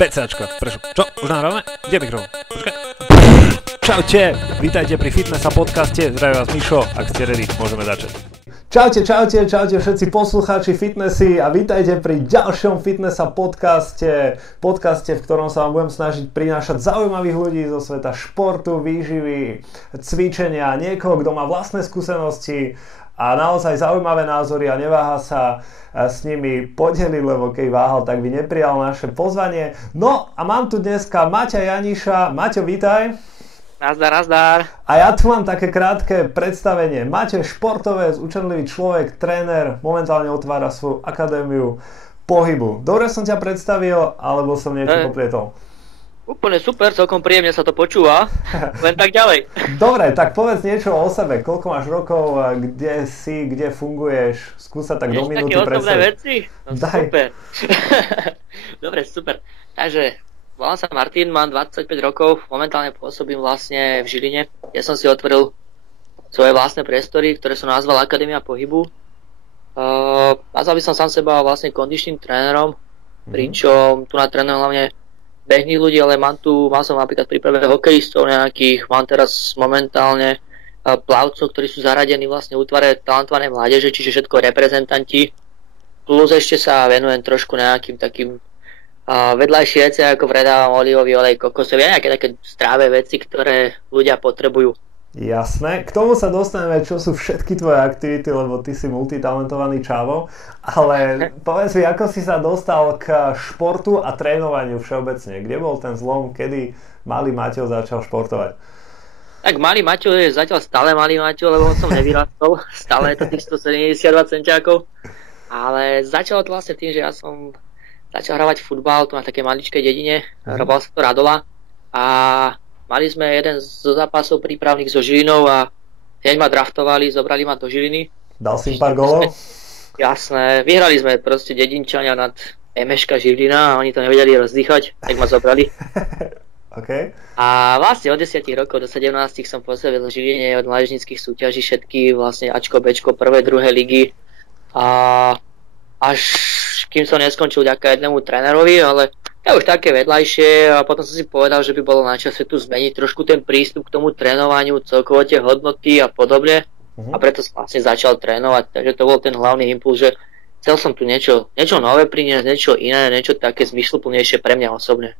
BCAčko, prečo? Čo? Už nahrávame? Kde je mikrofón? Počkaj. Čaute, vítajte pri Fitnessa podcaste, zdraví vás Mišo, ak ste ready, môžeme začať. Čaute všetci poslucháči Fitnessy a vítajte pri ďalšom Fitnessa podcaste, v ktorom sa vám budem snažiť prinášať zaujímavých ľudí zo sveta športu, výživy, cvičenia, niekoho, kto má vlastné skúsenosti a naozaj zaujímavé názory a neváha sa s nimi podeliť, lebo keď váhal, tak by neprijal naše pozvanie. No a mám tu dneska Maťa Janiša. Maťo, vítaj. Nazdar. A ja tu mám také krátke predstavenie. Maťo je športovec, učenlivý človek, tréner, momentálne otvára svoju akadémiu pohybu. Dobre som ťa predstavil, alebo som niečo poprietol? Úplne super, celkom príjemne sa to počúva, len tak ďalej. Dobre, tak povedz niečo o sebe, koľko máš rokov, kde si, kde funguješ, skúsa tak do minúty predstaviť. Také osobné veci? No, daj. Super. Dobre, super. Takže, volám sa Martin, mám 25 rokov, momentálne pôsobím vlastne v Žiline. Ja som si otvoril svoje vlastné priestory, ktoré som nazval Akadémia pohybu. Nazval by som sám seba vlastne kondičným trénerom, pričom tu natrénujem hlavne bežných ľudí, ale mal som napríklad príprave hokejistov nejakých, mám teraz momentálne plavcov, ktorí sú zaradení vlastne v útvare talentovanej mládeže, čiže všetko reprezentanti, plus ešte sa venujem trošku nejakým takým vedľajšie veci, ako predávam olivový olej, kokosový a nejaké také zdravé veci, ktoré ľudia potrebujú. Jasné, k tomu sa dostaneme, čo sú všetky tvoje aktivity, lebo ty si multitalentovaný čavo, ale povedz mi, ako si sa dostal k športu a trénovaniu všeobecne? Kde bol ten zlom, kedy malý Maťo začal športovať? Tak malý Maťo je zatiaľ stále malý Maťo, lebo som nevyrastol, stále je to tých 172 centiákov, ale začalo to vlastne tým, že ja som začal hravať futbal tu na takej maličkej dedine, hral sa to Radola a mali sme jeden zo zápasov prípravných so Žilinou a hneď ma draftovali, zobrali ma do Žiliny. Dal si pár gólov? Jasné, vyhrali sme proste dedinčania nad MŠK Žilina a oni to nevedeli rozdýchať, tak ma zobrali. Okay. A vlastne od 10 rokov do 17 som pôsobil v Žiline od mládežníckych súťaží všetky vlastne Ačko, Bčko, prvé, druhé ligy a až kým som neskončil vďaka jednému trénerovi, ale to už také vedľajšie a potom som si povedal, že by bolo na čase tu zmeniť trošku ten prístup k tomu trénovaniu, celkovo tie hodnoty a podobne. A preto som vlastne začal trénovať, takže to bol ten hlavný impuls, že chcel som tu niečo nové priniesť, niečo iné, niečo také zmysluplnejšie pre mňa osobne.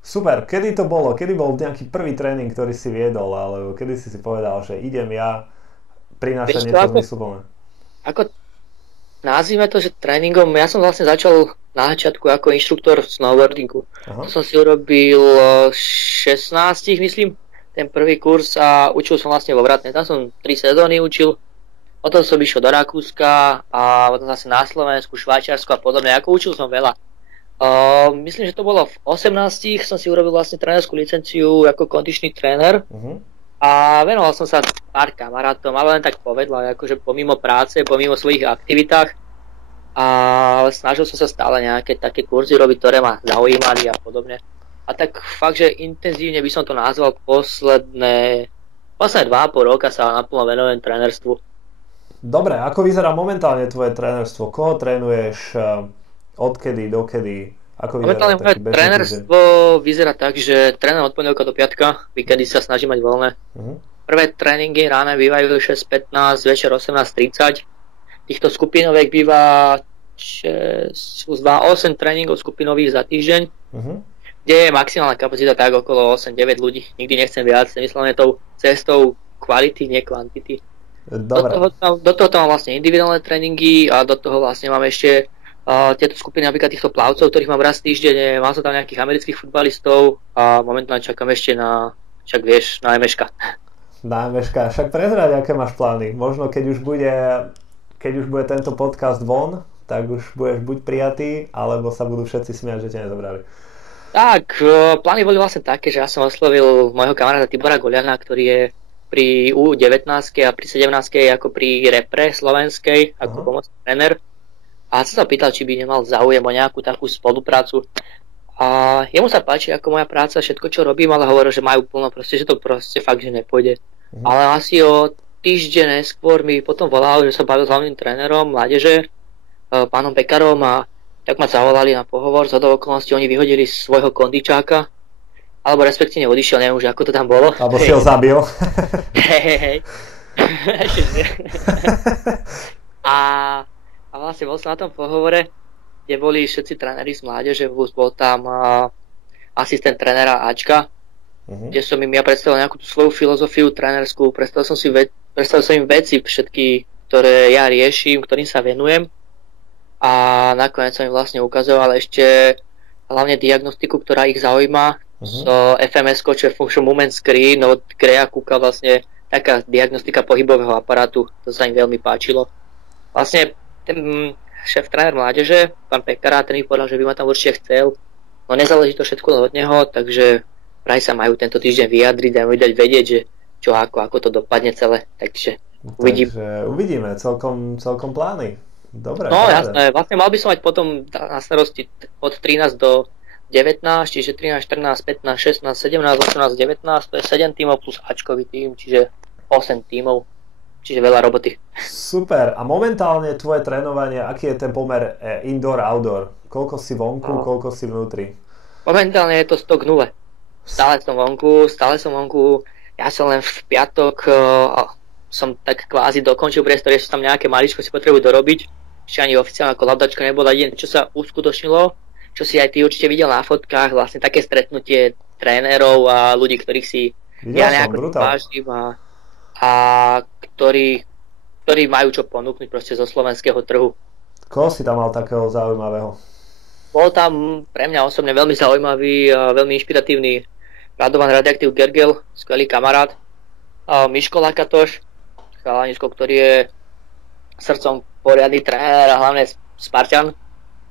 Super, kedy to bolo? Kedy bol nejaký prvý tréning, ktorý si viedol, alebo kedy si povedal, že idem ja prinášať niečo zmysluplné? Ako nazvime to, že tréningom, ja som vlastne začal na začiatku ako inštruktor v snowboardingu. To som si urobil 16, myslím, ten prvý kurz a učil som vlastne vo Vratne. Tam som 3 sezóny učil, potom som išiel do Rakúska a potom zase na Slovensku, Švajčiarsku a podobne. Ako učil som veľa. Myslím, že to bolo v 18, som si urobil vlastne trénerskú licenciu ako kondičný tréner. A venoval som sa pár kamarátom, ale len tak povedla, akože pomimo práce, pomimo svojich aktivitách. A snažil som sa stále nejaké také kurzy robiť, ktoré ma zaujímali a podobne. A tak fakt, že intenzívne by som to nazval posledné 2,5 roka sa naplno venujem trénerstvu. Dobre, ako vyzerá momentálne tvoje trénerstvo? Koho trénuješ? Odkedy, dokedy? Momentálne moje trénerstvo vyzerá tak, že trénujem od pondelka do piatka, víkendy sa snažím mať voľné. Prvé tréningy ráne bývajú 6:15, večer 18:30. Týchto skupinovek býva 8 tréningov skupinových za týždeň, kde je maximálna kapacita tak okolo 8-9 ľudí. Nikdy nechcem viac, myslím tou cestou kvality, nie kvantity. Do toho mám vlastne individuálne tréningy a do toho vlastne mám ešte tieto skupiny, napríklad týchto plavcov, ktorých mám raz týždeň, mám som tam nejakých amerických futbalistov a momentálne čakám ešte na MŠK. Na MŠK, však prezrať, aké máš plány. Možno keď už bude tento podcast von, tak už budeš buď prijatý, alebo sa budú všetci smiať, že ťa nezobrali. Tak, plány boli vlastne také, že ja som oslovil môjho kamaráta Tibora Goliana, ktorý je pri U19 a pri 17 ako pri repre slovenskej, ako pomocný tréner. A som sa pýtal, či by nemal záujem o nejakú takú spoluprácu. A jemu sa páči, ako moja práca, všetko, čo robím, ale hovoril, že majú plno, proste, že to proste fakt, že nepôjde. Ale asi o týždeň neskôr mi potom volal, že sa bavil s hlavným trénerom mládeže, pánom Pekarom a tak ma zavolali na pohovor, zhodou okolností oni vyhodili svojho kondičáka, alebo respektíve odišiel, neviem už ako to tam bolo. Alebo si ho zabil. Hej. A vlastne bol som na tom pohovore, kde boli všetci tréneri z mládeže, bol tam asistent trénera Ačka, kde som im ja predstavil nejakú tú svoju filozofiu trénerskú, predstavil som im veci všetky, ktoré ja riešim, ktorým sa venujem. A nakoniec som im vlastne ukazoval ešte hlavne diagnostiku, ktorá ich zaujíma, FMS-ko, čo je Function Movement Screen od Greya Cooka, vlastne taká diagnostika pohybového aparátu, to sa im veľmi páčilo. Vlastne ten šéf tréner mládeže, pán Pekara, ten mi povedal, že by ma tam určite chcel, no nezáleží to všetko od neho, takže vraj sa majú tento týždeň vyjadriť a mi dať vedieť, že čo ako to dopadne celé, takže uvidíme, celkom plány. Dobre. No jasné, vlastne mal by som mať potom na starosti od 13 do 19, čiže 13, 14, 15, 16, 17, 18, 19, to je 7 tímov plus Ačkový tím, čiže 8 tímov, čiže veľa roboty. Super, a momentálne tvoje trénovanie, aký je ten pomer indoor-outdoor? Koľko si vonku, koľko si vnútri? Momentálne je to 100 k 0. Stále som vonku, ja som len v piatok som tak kvázi dokončil priestor, že tam nejaké maličko si potrebujú dorobiť. Ešte ani oficiálna kolabdačka nebola jediné, čo sa uskutočnilo, čo si aj ty určite videl na fotkách, vlastne také stretnutie trénerov a ľudí, ktorých si ja nejako vážim a ktorí majú čo ponúknuť proste zo slovenského trhu. Koho si tam mal takého zaujímavého? Bol tam pre mňa osobne veľmi zaujímavý a veľmi inšpiratívny Radovan Radioaktív Gergel, skvelý kamarát, Miško Lakatoš, chalanisko, ktorý je srdcom poriadny tréner a hlavne Spartan.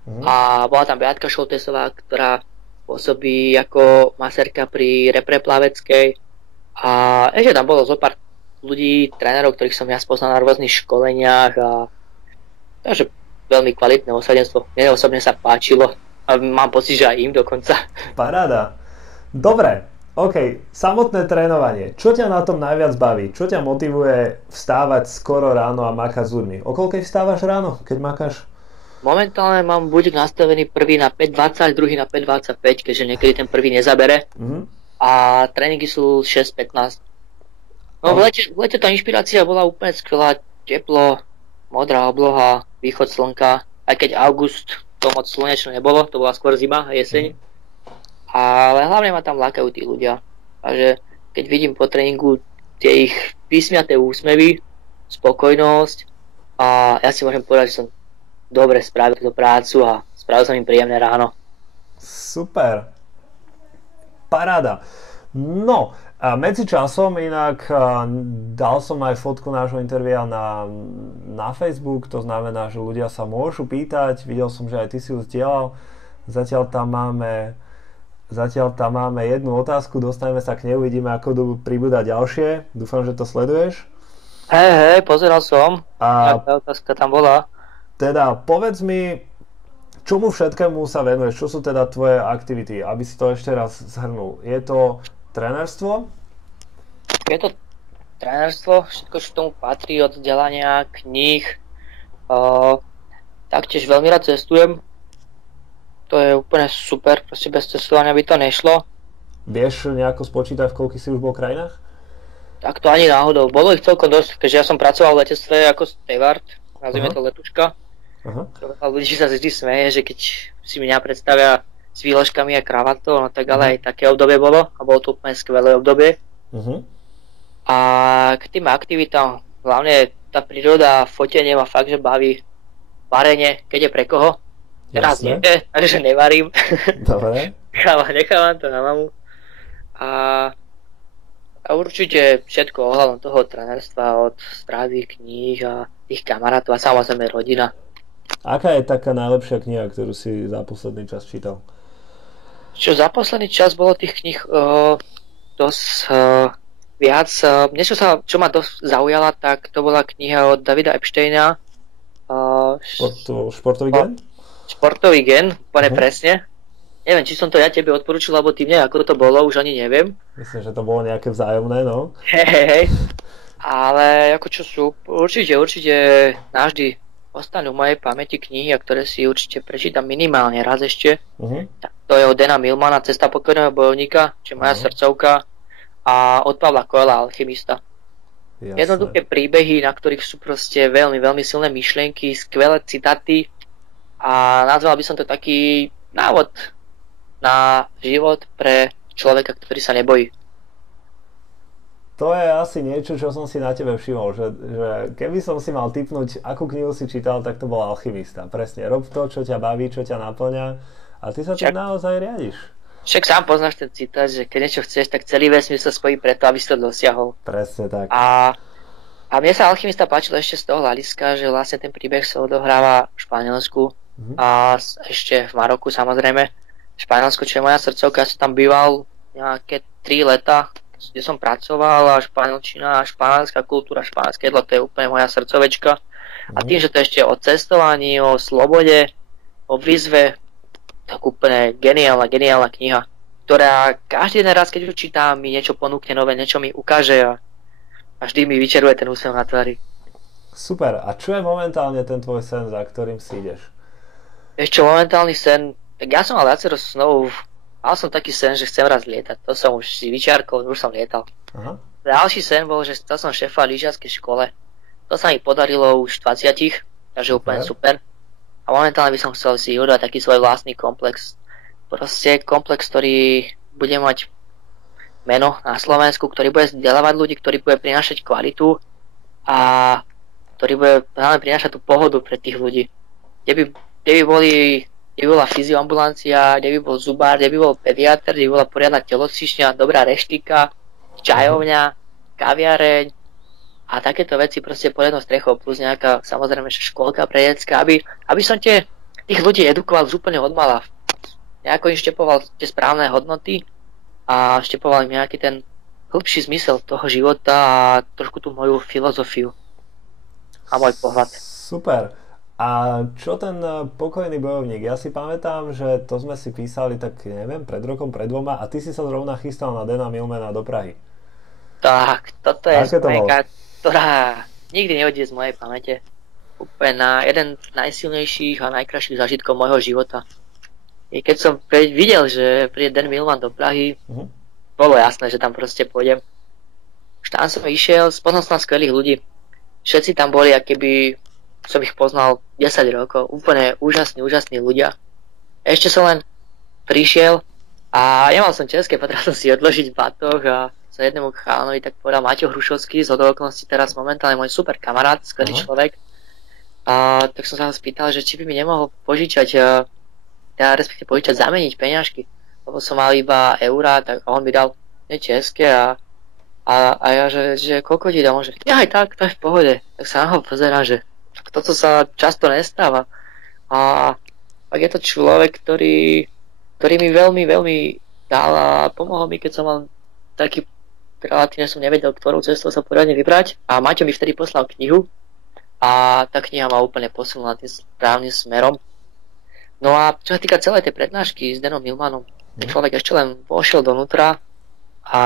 A bola tam Beatka Šoltesová, ktorá pôsobí ako maserka pri repre plaveckej. A ešte tam bolo zo pár ľudí, trénerov, ktorých som ja spoznal na rôznych školeniach. Takže veľmi kvalitné osadenstvo. Mne osobne sa páčilo a mám pocit, že aj im dokonca. Paráda. Dobre. OK, samotné trénovanie. Čo ťa na tom najviac baví? Čo ťa motivuje vstávať skoro ráno a makať s ľuďmi? O koľkej vstávaš ráno, keď makáš? Momentálne mám budík nastavený prvý na 5.20, druhý na 5.25, keďže niekedy ten prvý nezabere. A tréningy sú 6.15. No v lete tá inšpirácia bola úplne skvelá. Teplo, modrá obloha, východ slnka. Aj keď august to moc slnečno nebolo, to bola skôr zima a jeseň. Ale hlavne ma tam lákajú tí ľudia. Takže keď vidím po tréningu tie ich vysmiaté úsmevy, spokojnosť a ja si môžem povedať, že som dobre spravil túto prácu a spravil som im príjemné ráno. Super. Paráda. No, a medzičasom inak dal som aj fotku nášho intervia na Facebook, to znamená, že ľudia sa môžu pýtať, videl som, že aj ty si ju zdieľal. Zatiaľ tam máme jednu otázku, dostaneme sa k nej, uvidíme, ako pribúda ďalšie. Dúfam, že to sleduješ. Hej, pozeral som. A tá otázka tam bola. Teda, povedz mi, čomu všetkému sa venuješ? Čo sú teda tvoje aktivity? Aby si to ešte raz zhrnul. Je to trénerstvo? Je to trénerstvo, všetko, čo tomu patrí, od vzdelania, kníh. Taktiež veľmi rád cestujem. To je úplne super, proste bez cestovania by to nešlo. Vieš nejako spočítať, v koľkých si už bol v krajinách? Tak to ani náhodou. Bolo ich celkom dosť, keďže ja som pracoval v letectve ako steward, nazvime to letuška. A ľudí sa vždy smeje, že keď si mňa predstavia s výložkami a kravatou, no tak ale aj také obdobie bolo a bolo to úplne skvelé obdobie. A k tým aktivitám, hlavne tá príroda, fotenie ma fakt, že baví. Varenie, keď je pre koho. Teraz nie, takže nevarím. Dobre. Nechávam to na mamu. A určite všetko ohľadom toho trénerstva, od správy, kníh a tých kamarátov a samozrejme rodina. Aká je taká najlepšia kniha, ktorú si za posledný čas čítal? Čo za posledný čas bolo tých kníh dosť viac. Čo ma dosť zaujala, tak to bola kniha od Davida Epsteina. Športový gen? Športový gen, úplne presne. Neviem, či som to ja tebe odporúčil, alebo ty mne, ako to bolo, už ani neviem. Myslím, že to bolo nejaké vzájomné, no. Hej. Ale ako čo sú, určite navždy ostanú v mojej pamäti knihy, a ktoré si určite prečítam minimálne raz ešte. To je od Dana Millmana Cesta pokojného bojovníka, čo je moja srdcovka, a od Pavla Coelha Alchymista. Jasné. Jednoduché príbehy, na ktorých sú proste veľmi, veľmi silné myšlienky, skvelé citáty, a nazval by som to taký návod na život pre človeka, ktorý sa nebojí. To je asi niečo, čo som si na tebe všimol, že keby som si mal tipnúť, akú knihu si čítal, tak to bol Alchymista. Presne, rob to, čo ťa baví, čo ťa naplňa, a ty sa tým naozaj riadiš. Však sám poznáš ten citát, že keď niečo chceš, tak celý vesmír sa spojí preto, aby si to dosiahol. Presne tak. A mne sa Alchymista páčil ešte z toho hľadiska, že vlastne ten príbeh sa odohráva v Španielsku a ešte v Maroku, samozrejme. Španielsko, čo je moja srdcovka, ja som tam býval nejaké 3 leta, kde som pracoval, a španielčina, a španielská kultúra, španielské jedlo, to je úplne moja srdcovečka. A tým, že to ešte o cestovaní, o slobode, o výzve, tak úplne geniálna kniha, ktorá každý jeden raz, keď ju čítam, mi niečo ponúkne nové, niečo mi ukáže a vždy mi vyčeruje ten úsmev na tvári. Super. A čo je momentálne ten tvoj sen, za ktorým si ideš? Ešte momentálny sen, tak ja som mal viacero snov. Mal som taký sen, že chcem raz lietať. To som už si vyčiarkol, už som lietal. Aha. Ďalší sen bol, že chcel som šéfa lyžiarskej škole. To sa mi podarilo už v 20, takže úplne super. A momentálne by som chcel si udať taký svoj vlastný komplex. Proste komplex, ktorý bude mať meno na Slovensku, ktorý bude vzdelávať ľudí, ktorý bude prinášať kvalitu a ktorý bude hlavne prinášať tú pohodu pre tých ľudí. Kde by bola fyzioambulancia, kde by bol zubár, kde by bol pediatr, kde by bola poriadna telocvičňa, dobrá reštika, čajovňa, kaviareň a takéto veci proste pod jednou strechou, plus nejaká samozrejme škôlka pre decka, aby som tých ľudí edukoval už úplne odmala. Nejako im štepoval tie správne hodnoty a štepoval im nejaký ten hĺbší zmysel toho života a trošku tú moju filozofiu a môj pohľad. Super. A čo ten pokojný bojovník? Ja si pamätám, že to sme si písali tak, neviem, pred rokom, pred 2, a ty si sa zrovna chystal na Dana Millmana do Prahy. Tak, toto je spomienka, ktorá nikdy neodíde z mojej pamäte. Úplne na jeden z najsilnejších a najkrajších zážitkov môjho života. I keď som videl, že príde Dan Millman do Prahy, bolo jasné, že tam proste pôjdem. Už tam som išiel, spoznal som skvelých ľudí. Všetci tam boli, akoby som ich poznal 10 rokov. Úplne úžasní ľudia. Ešte som len prišiel a nemal som české, potreboval som si odložiť batoh a za jednému chalanovi tak povedal Maťo Hrušovský, z okolností teraz momentálne môj super kamarát, skvelý človek. A tak som sa ho spýtal, že či by mi nemohol požičať, respektíve požičať, zameniť peňažky. Lebo som mal iba eurá, tak on mi dal české a ja, že koľko ti dám? Že aj tak, to je v pohode. Tak sa na ho pozerám, že toto sa často nestáva. A pak je to človek, ktorý mi veľmi, veľmi dal a pomohol mi, keď som mal taký, relatívne som nevedel, ktorou cestou sa poriadne vybrať. A Maťo mi vtedy poslal knihu a tá kniha ma úplne posunula tým správnym smerom. No a čo sa týka celej tej prednášky s Danom Millmanom, ten človek ešte len vošiel donútra a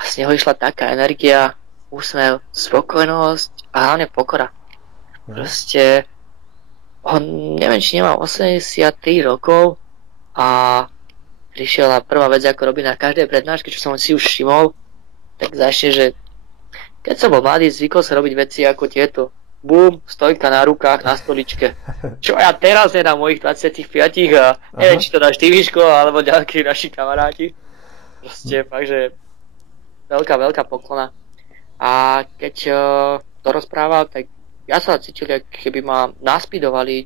z neho išla taká energia, úsmev, spokojnosť a hlavne pokora. Proste on, neviem, či nemal 83 rokov a prišiel a prvá vec, ako robí na každej prednáške, čo som si už všimol, tak začne, že keď som bol mladý, zvykol sa robiť veci ako tieto. Bum, stojka na rukách, na stoličke. Čo ja teraz je na mojich 25 a neviem, či to dáš ty, Miško, alebo ďalší naši kamaráti. Proste fakt, že veľká poklona. A keď to rozprával, tak ja sa cítil, ako keby ma naspidovali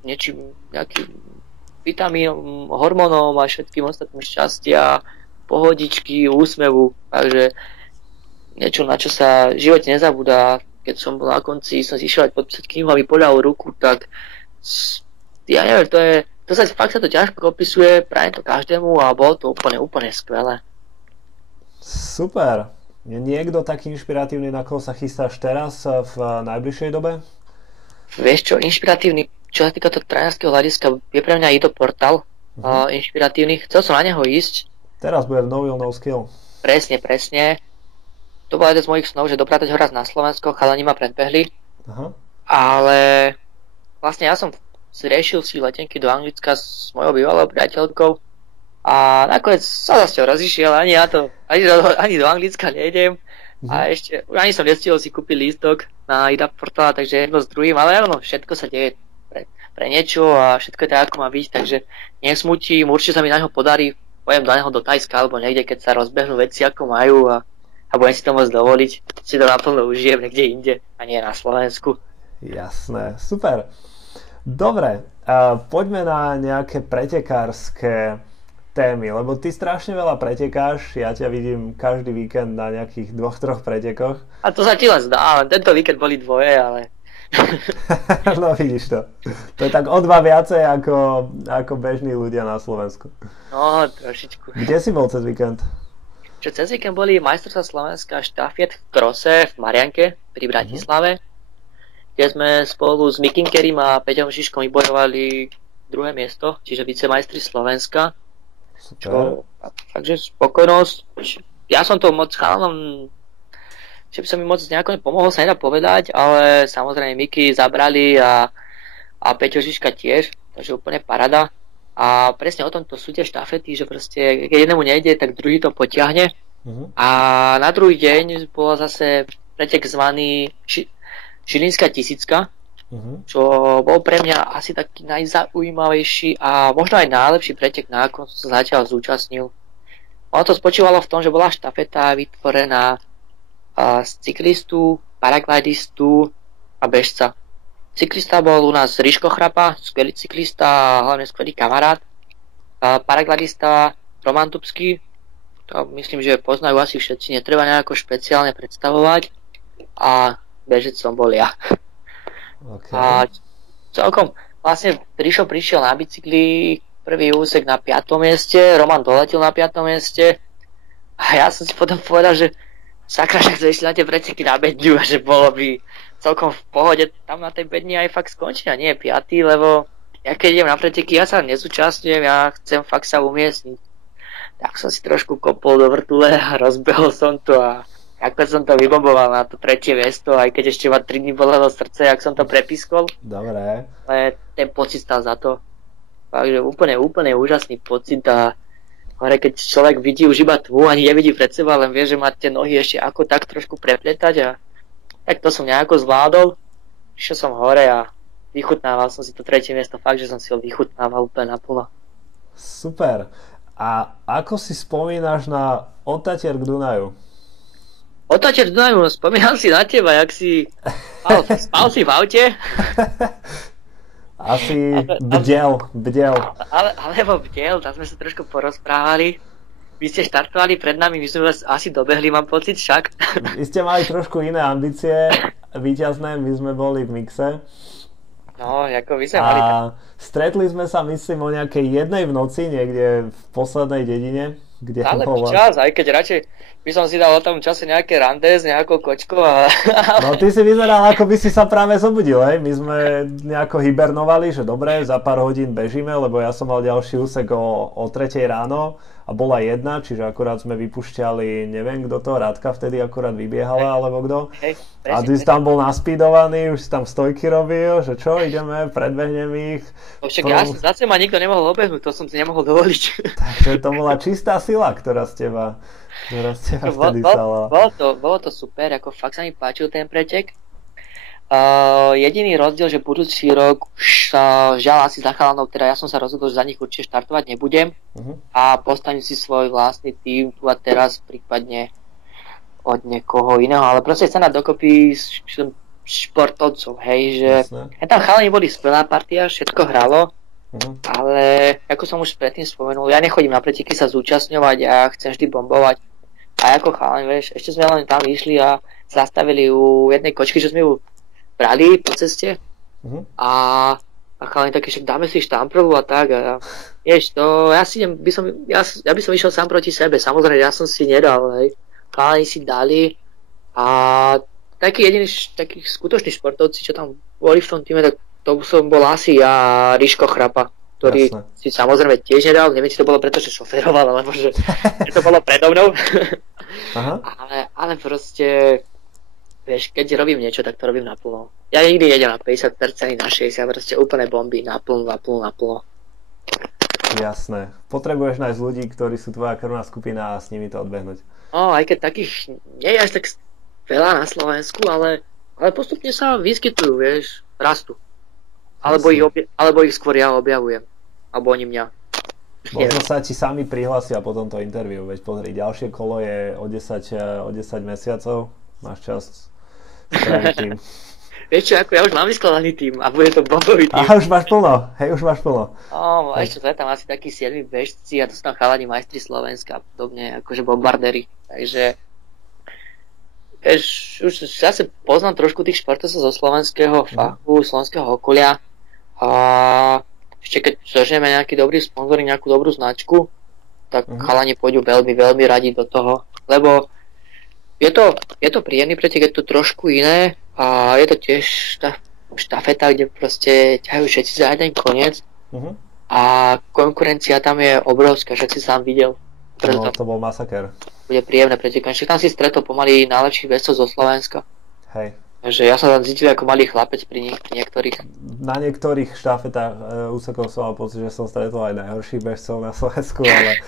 niečím, nejakým vitamínom, hormónom a všetkým ostatným šťastia, pohodičky, úsmevu. Takže niečo, na čo sa v živote nezabúda. Keď som bol na konci, som si išiel podpísať knihu a mi podal ruku, tak ja neviem, fakt sa to ťažko opisuje, prajem to každému a bolo to úplne skvelé. Super. Je niekto taký inšpiratívny, na koho sa chystáš teraz v najbližšej dobe? Vieš čo, inšpiratívny, čo sa týka toho trénerského hľadiska, je pre mňa Ido Portal inšpiratívny. Chcel som na neho ísť. Teraz bude No Will No Skill. Presne. To bol jeden z mojich snov, že dopratať ho raz na Slovensko, chalani ma predbehli. Ale vlastne ja som riešil si letenky do Anglicka s mojou bývalou priateľkou a nakoniec sa zase rozišiel, ani do Anglicka nejdem. A ešte, ani som nestihol si kúpiť lístok na ida portála, takže jedno s druhým, ale ono, všetko sa deje pre niečo a všetko je tak, ako má byť, takže nesmutím, určite sa mi na ňo podarí, pojem do neho do Tajska alebo niekde, keď sa rozbehnú veci ako majú a budem si to môcť dovoliť, si to naplno užijem niekde inde a nie na Slovensku. Jasné, super. Dobre, poďme na nejaké pretekárske témy, lebo ty strašne veľa pretekáš, ja ťa vidím každý víkend na nejakých 2-3 pretekoch. A to sa ti len zdá, len tento víkend boli dvoje, ale... No vidíš to. To je tak o 2 viacej ako bežní ľudia na Slovensku. No, trošičku. Kde si bol cez víkend? Čo cez víkend boli majstrovstvá Slovenska štafiet v krose v Marianke pri Bratislave, kde sme spolu s Mikim Kerim a Peťom Žižkom vybojovali druhé miesto, čiže vicemajstri Slovenska. Takže spokojnosť. Ja som to moc chalanom, že by som mi moc nejako nepomohol, sa nedá povedať, ale samozrejme Miky zabrali a Peťo Žižka tiež, takže úplne parada. A presne o tomto sú tie štafety, že proste keď jednému nejde, tak druhý to potiahne. A na druhý deň bola zase pretek zvaný Žilinská tisícka, čo bol pre mňa asi taký najzaujímavejší a možno aj najlepší pretek, na akom som sa zatiaľ zúčastnil. Ono to spočívalo v tom, že bola štafeta vytvorená z cyklistu, paraglidistu a bežca. Cyklista bol u nás Riško Chrapa, skvelý cyklista a hlavne skvelý kamarát. Paraglidista Roman Tubský, to myslím, že poznajú asi všetci, netreba nejako špeciálne predstavovať. A bežec som bol ja. Okay. A celkom vlastne prišiel na bicykli, prvý úsek na 5. mieste, Roman doletel na 5. mieste a ja som si potom povedal, že sakra, že chceš na tie preteky na bedňu a že bolo by celkom v pohode tam na tej bedni aj fakt skončiť a nie 5, lebo ja keď idem na preteky, ja sa nezúčastňujem, ja chcem fakt sa umiestniť. Tak som si trošku kopol do vrtule a rozbehol som to a ako som to vybomboval na to 3. miesto, aj keď ešte ma 3 dní bolelo srdce, jak som to prepiskol. Dobre. Ale ten pocit stal za to. Takže úplne úžasný pocit a hore, keď človek vidí už iba tmu, ani nevidí pred seba, len vie, že má tie nohy ešte ako tak trošku prepletať a tak to som nejako zvládol. Išiel som hore a vychutnával som si to 3. miesto, fakt, že som si ho vychutnával úplne naplno. Super. A ako si spomínaš na Otatier k Dunaju? Otatier k Dunaju, spomínam si na teba, jak si spal si v aute. Asi bdel. Alebo bdel, tam sme sa trošku porozprávali. Vy ste štartovali pred nami, my sme vás asi dobehli, mám pocit však. Vy ste mali trošku iné ambície víťazné, my sme boli v mixe. No, ako vy sme mali. A stretli sme sa, myslím, o nejakej jednej v noci, niekde v poslednej dedine. Ale čas, aj keď radšej by som si dal o tom čase nejaké rande s nejakou kočkou a... No ty si vyzeral, ako by si sa práve zobudil, hej? My sme nejako hibernovali, že dobre, za pár hodín bežíme, lebo ja som mal ďalší úsek o 3 ráno a bola 1, čiže akurát sme vypúšťali, neviem kto to, Radka vtedy akurát vybiehala, alebo kto. A ty si tam bol naspídovaný, už si tam stojky robil, že čo, ideme, predbehnem ich. Však ja zase ma nikto nemohol obehnúť, to som si nemohol dovoliť. Takže to bola čistá sila, ktorá z teba vtedy stala. Bolo to super, ako fakt sa mi páčil ten pretek. Jediný rozdiel, že budúci rok už žiaľ asi za chalanov, teda ja som sa rozhodol, že za nich určite štartovať nebudem a postavím si svoj vlastný tým tu a teraz, prípadne od niekoho iného, ale proste sa na dokopy športovcov, hej, že tam chalani boli skvelá partia, všetko hralo, ale ako som už predtým spomenul, ja nechodím na preteky sa zúčastňovať, ja chcem vždy bombovať a ako chalani, vieš, ešte sme len tam išli a zastavili u jednej kočky, že sme ju brali po ceste a chalani taký, však dáme si štamprovú a tak a vieš, to ja by som išiel sám proti sebe, samozrejme ja som si nedal, hej, chalani si dali a taký jediný, takí skutoční športovci, čo tam boli v tom týme, tak to som bol asi ja, Riško Chrapa, ktorý si samozrejme tiež nedal, neviem, či to bolo preto, že šoferoval, alebo že to bolo predo mnou. Ale proste Vieš, keď robím niečo, tak to robím naplno. Ja nikdy nejdem na 50%, na 60%, proste úplne bomby, naplno. Jasné. Potrebuješ nájsť ľudí, ktorí sú tvoja krvná skupina a s nimi to odbehnúť. No, aj keď takých nie je až tak veľa na Slovensku, ale postupne sa vyskytujú, vieš, rastú. Alebo ich skôr ja objavujem. Alebo oni mňa. Možno sa ti sami prihlásia po tomto interviu, veď pozri, ďalšie kolo je o 10 mesiacov, máš čas spraviť tým. Vieš čo, ako ja už mám vyskladaný tým a bude to bombový tým. Aha, už máš plno. No, ešte sú tam asi takí 7 bežci a to sú tam chalani majstri Slovenska a podobne, akože bombardéri. Takže, vieš, už zase poznám trošku tých športovcov zo slovenského fachu, slovenského okolia a ešte keď zažijeme nejaký dobrý sponzoring, nejakú dobrú značku, tak chalani pôjdu veľmi, veľmi radi do toho, lebo je to príjemný pretek, je to trošku iné a je to tiež štafeta, kde proste ťahajú všetci za jeden koniec a konkurencia tam je obrovská, však si sám videl. No, to bol masaker. Bude príjemné pretekanie, však tam si stretol pomaly najlepších bežcov zo Slovenska. Hej. Takže ja som tam cítil ako malý chlapec pri niektorých. Na niektorých štafetách úsekov som mal pocit, že som stretol aj najhorších bežcov na Slovensku, ale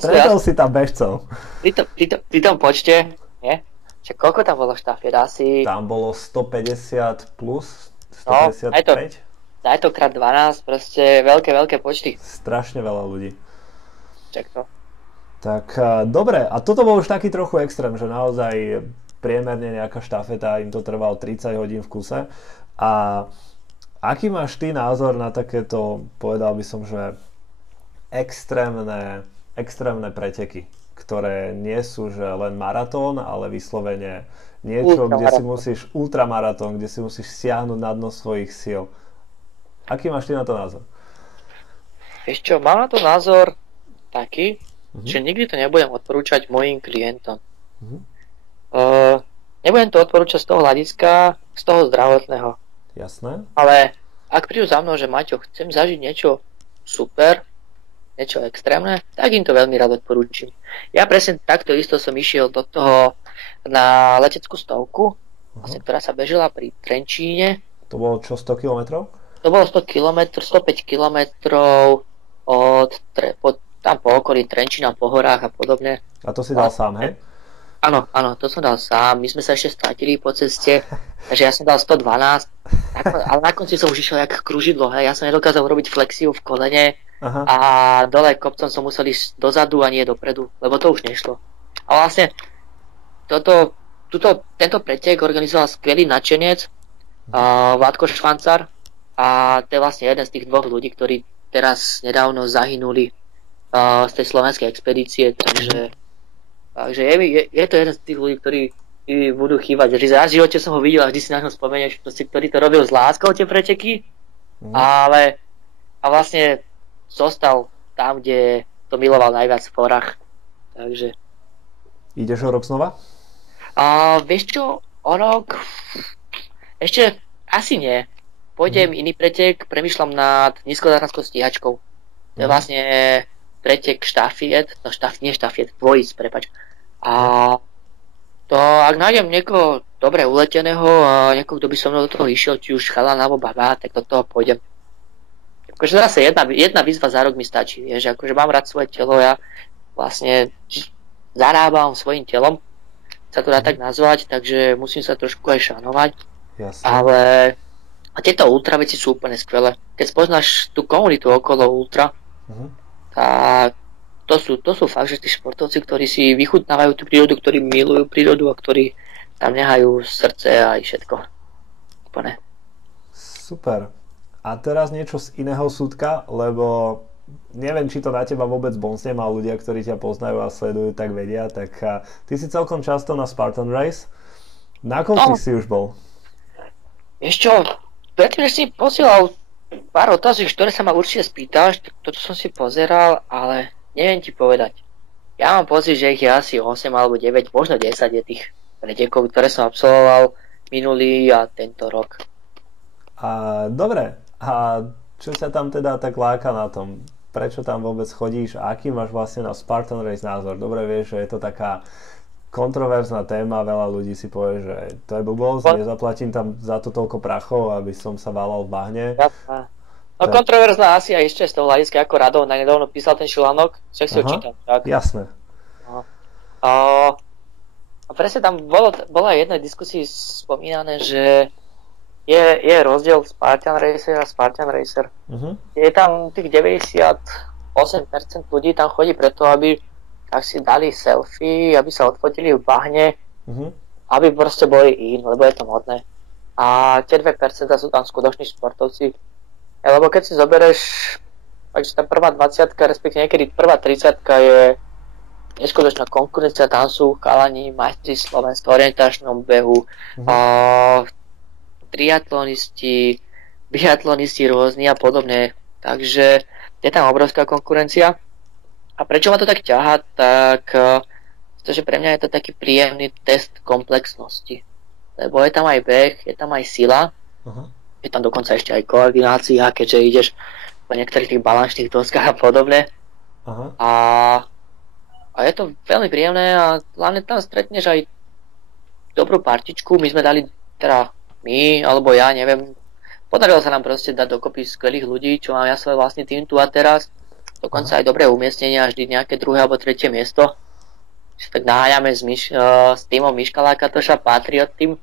stretol si tam bežcov. Pri tom počte, nie? Čiže koľko tam bolo štafet? Asi... Tam bolo 150 plus, 155. No, daj to krát 12, proste veľké počty. Strašne veľa ľudí. Čak to. Tak dobre, a toto bol už taký trochu extrém, že naozaj priemerne nejaká štafeta, im to trvalo 30 hodín v kuse. A aký máš ty názor na takéto, povedal by som, že extrémne preteky, ktoré nie sú že len maratón, ale vyslovene niečo, kde si musíš, ultramaratón, kde si musíš siahnuť na dno svojich síl. Aký máš ty na to názor? Vieš čo, mám na to názor taký, že nikdy to nebudem odporúčať mojim klientom. Nebudem to odporúčať z toho hľadiska, z toho zdravotného. Jasné. Ale ak prídu za mnou, že Maťo, chcem zažiť niečo super, niečo extrémne, tak im to veľmi rád odporúčim. Ja presne takto isto som išiel do toho na leteckú stovku, vlastne, ktorá sa bežila pri Trenčíne. To bolo čo, 100 km? To bolo 100 km, 105 km tam po okolí Trenčína, po horách a podobne. A to si dal sám, hej? Áno, to som dal sám. My sme sa ešte stratili po ceste, takže ja som dal 112, ale na konci som už išiel jak kružidlo, hej. Ja som nedokázal robiť flexiu v kolene a dole kopcom som musel ísť dozadu a nie dopredu, lebo to už nešlo. A vlastne tento pretek organizoval skvelý nadšenec Vládko Švancar a to je vlastne jeden z tých dvoch ľudí, ktorí teraz nedávno zahynuli z tej slovenskej expedície, takže je to jeden z tých ľudí, ktorí budú chýbať. Raz v živote som ho videl a vždy si na ňom spomenieš, proste, ktorý to robil s láskou tie preteky, a vlastne zostal tam, kde to miloval najviac v horách. Takže... Ideš o rok znova? Vieš čo, o rok... Ešte asi nie. Pôjdem iný pretek, premýšľam nad nízkozáhranskou stíhačkou. To je vlastne pretek štafiet, nie štafiet, dvojíc, prepač. A to, ak nájdem niekoho dobre uleteného a niekoho, kto by so mnou do toho išiel, či už chalan alebo baba, tak do toho pôjdem. Akože zase jedna výzva za rok mi stačí, vieš, akože mám rád svoje telo, ja vlastne zarábam svojim telom, sa to dá tak nazvať, takže musím sa trošku aj šanovať. Jasne. Ale a tieto ultra veci sú úplne skvelé. Keď spoznáš tú komunitu okolo ultra, tak to sú fakt, že tí športovci, ktorí si vychutnávajú tú prírodu, ktorí milujú prírodu a ktorí tam nehajú srdce a aj všetko. Úplne. Super. A teraz niečo z iného súdka, lebo neviem, či to na teba vôbec bonzne, a ľudia, ktorí ťa poznajú a sledujú, tak vedia, tak ty si celkom často na Spartan Race. Na koľkých si už bol? Vieš čo, predtým, než si posielal pár otázok, ktoré sa ma určite spýtaš, toto som si pozeral, ale neviem ti povedať. Ja mám pocit, že ich je asi 8 alebo 9, možno 10 je tých pretekov, ktoré som absolvoval minulý a tento rok. Dobre, a čo sa tam teda tak láka na tom? Prečo tam vôbec chodíš a aký máš vlastne na Spartan Race názor? Dobre vieš, že je to taká kontroverzná téma, veľa ľudí si povie, že to je blbosť, nezaplatím tam za to toľko prachov, aby som sa válal v bahne. Jasné. No kontroverzná asi aj ešte z toho hľadiska, ako Radov nedávno písal ten článok, však si ho čítam. Tak. Jasné. A presne tam bola jednej diskusii spomínané, že je rozdiel Spartan Racer a Spartan Racer. Je tam tých 98% ľudí tam chodí preto, aby tak si dali selfie, aby sa odfotili v bahne, aby proste boli lebo je to modné. A tie 2% sú tam skutoční športovci. Lebo keď si zoberieš, takže tá prvá 20, respektíve niekedy prvá 30 je neskutočná konkurencia, tam sú chalani, majstri Slovenska v orientačnom behu, triatlonisti, biatlonisti rôzni a podobne. Takže je tam obrovská konkurencia. A prečo ma to tak ťahá? Tak pretože pre mňa je to taký príjemný test komplexnosti. Lebo je tam aj beh, je tam aj sila, je tam dokonca ešte aj koordinácia, keďže ideš po niektorých tých balančných doskách a podobne. A je to veľmi príjemné a hlavne tam stretneš aj dobrú partičku. My sme dali, teda my, alebo ja, neviem, podarilo sa nám proste dať dokopy skvelých ľudí, čo mám ja svoj vlastný tým tu a teraz. Dokonca aj dobré umiestnenia, vždy nejaké druhé alebo tretie miesto. Tak naháňame s týmom Miška Lakatoša, Patriot Team.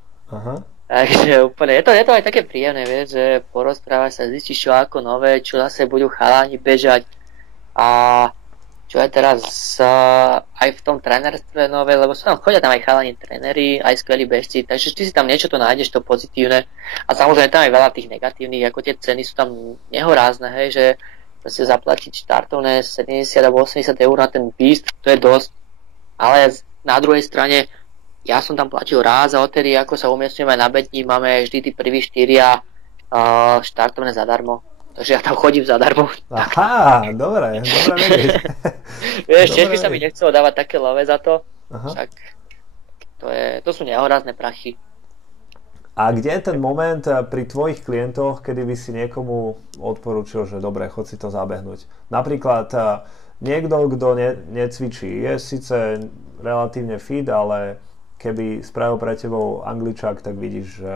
Takže úplne, je to aj také príjemné, vieš, že porozprávať sa, zistíš čo ako nové, čo zase budú chalani bežať a čo je teraz aj v tom trénerstve nové, lebo chodia tam aj chalani tréneri, aj skvelí bežci, takže ty si tam niečo to nájdeš, to pozitívne a samozrejme tam je veľa tých negatívnych, ako tie ceny sú tam nehorázne, hej, že proste zaplatiť štartovné 70 alebo 80 eur na ten beast, to je dosť, ale na druhej strane ja som tam platil raz a odtedy, ako sa umiestňujeme na bedni, máme vždy tí prví 4 štartovné zadarmo. Takže ja tam chodím zadarmo. Aha, dobre vedieť. Vieš, tiež by sa mi nechcelo dávať také love za to. Však to sú nehorázne prachy. A kde je ten moment pri tvojich klientoch, kedy by si niekomu odporúčil, že dobre, chod si to zabehnúť? Napríklad niekto, kto necvičí, je síce relatívne fit, ale keby spravil pre tebou Angličák, tak vidíš, že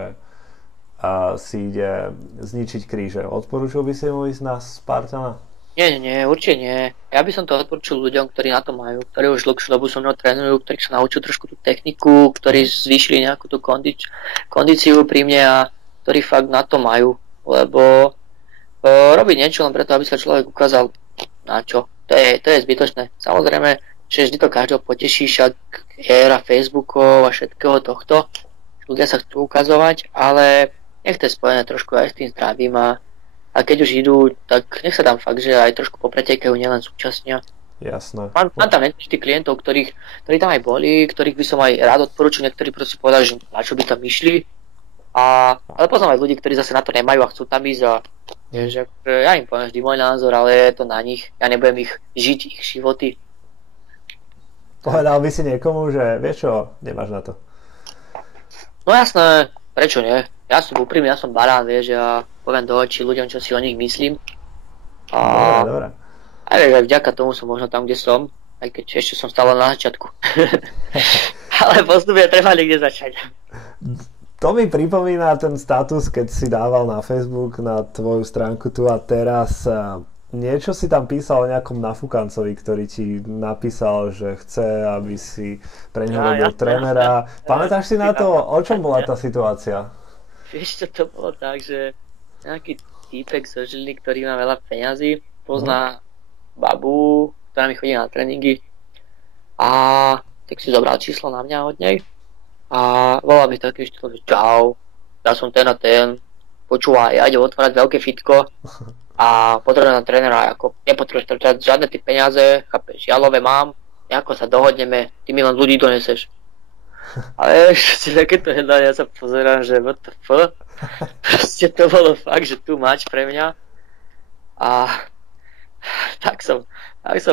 si ide zničiť kríže. Odporúčil by si mu ísť na Spartana? Nie, určite nie. Ja by som to odporúčil ľuďom, ktorí na to majú, ktorí už dlhšiu dobu so mnou trénujú, ktorí sa naučili trošku tú techniku, ktorí zvýšili nejakú tú kondíciu pri mne a ktorí fakt na to majú. Lebo robiť niečo len preto, aby sa človek ukázal na čo. To je zbytočné. Samozrejme, že vždy to každého poteší, však éra Facebookov a všetkého tohto. Ľudia sa chcú ukazovať, ale nech to je spojené trošku aj s tým zdravím a keď už idú, tak nech sa tam fakt, že aj trošku popretekajú, nielen súčasnia. Jasné. Mám tam tých klientov, ktorí tam aj boli, ktorých by som aj rád odporúčil, niektorí proste povedali, že na čo by tam išli. Ale poznám aj ľudí, ktorí zase na to nemajú a chcú tam ísť a že ja im poviem vždy môj názor, ale je to na nich. Ja nebudem žiť ich životy. Povedal by si niekomu, že vieš čo, nemáš na to. No jasné, prečo nie? Ja som úprimný, ja som barán, vieš, ja poviem do očí ľuďom, čo si o nich myslím. Dobre. A vieš, aj vďaka tomu som možno tam, kde som, aj keď ešte som stále na začiatku. Ale postupne treba niekde začať. To mi pripomína ten status, keď si dával na Facebook, na tvoju stránku tu a teraz. Niečo si tam písal o nejakom nafúkancovi, ktorý ti napísal, že chce, aby si pre neho robil trénera. Pamätáš si na to? O čom bola tá situácia? Vieš, čo to bolo tak, že nejaký týpek zo Žiliny, ktorý má veľa peňazí, pozná babu, ktorá mi chodí na tréningy a tak si zobral číslo na mňa od nej a volal mi taký štýl, že čau, ja som ten a ten, počúvaj, ja idem otvárať veľké fitko a potrebujem na trénera, ako nepotrebuješ trčať žiadne tie peniaze, chápeš, ja love mám, nejako sa dohodneme, ty mi len ľudí doneseš. Ale ešte takéto jednanie, ja sa pozerám, že what the fuck, proste to bolo fakt, že tu máč pre mňa a tak som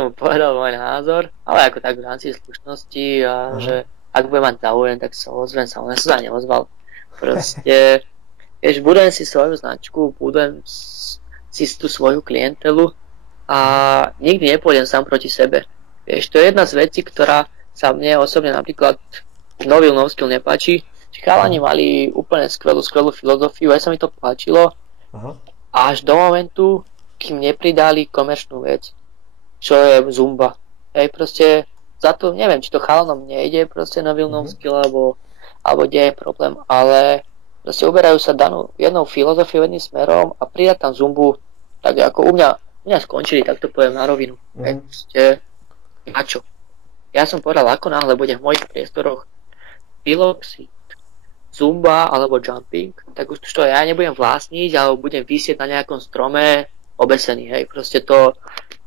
mu povedal môj názor, ale ako tak v rámci slušnosti a že ak budem mať záujem, tak sa ozvem, on sa neozval. Proste, vieš, budujem si svoju značku, budujem si tú svoju klientelu a nikdy nepôjdem sám proti sebe. Vieš, to je jedna z vecí, ktorá sa mne osobne napríklad nový skill nepáči. Chalani mali úplne skvelú filozofiu, aj sa mi to páčilo. Aha. Až do momentu, kým nepridali komerčnú vec, čo je Zumba. Hej, proste za to, neviem, či to chalanom nejde, proste nový skill, alebo kde je problém, ale proste uberajú sa danú jednou filozofiou, jedným smerom a pridať tam Zumbu, tak ako u mňa skončili, tak to poviem na rovinu. Proste, na čo? Ja som povedal, ako náhle bude v mojich priestoroch piloxid, Zumba alebo jumping, tak už to ja nebudem vlastniť, alebo budem visieť na nejakom strome obesený, hej, proste to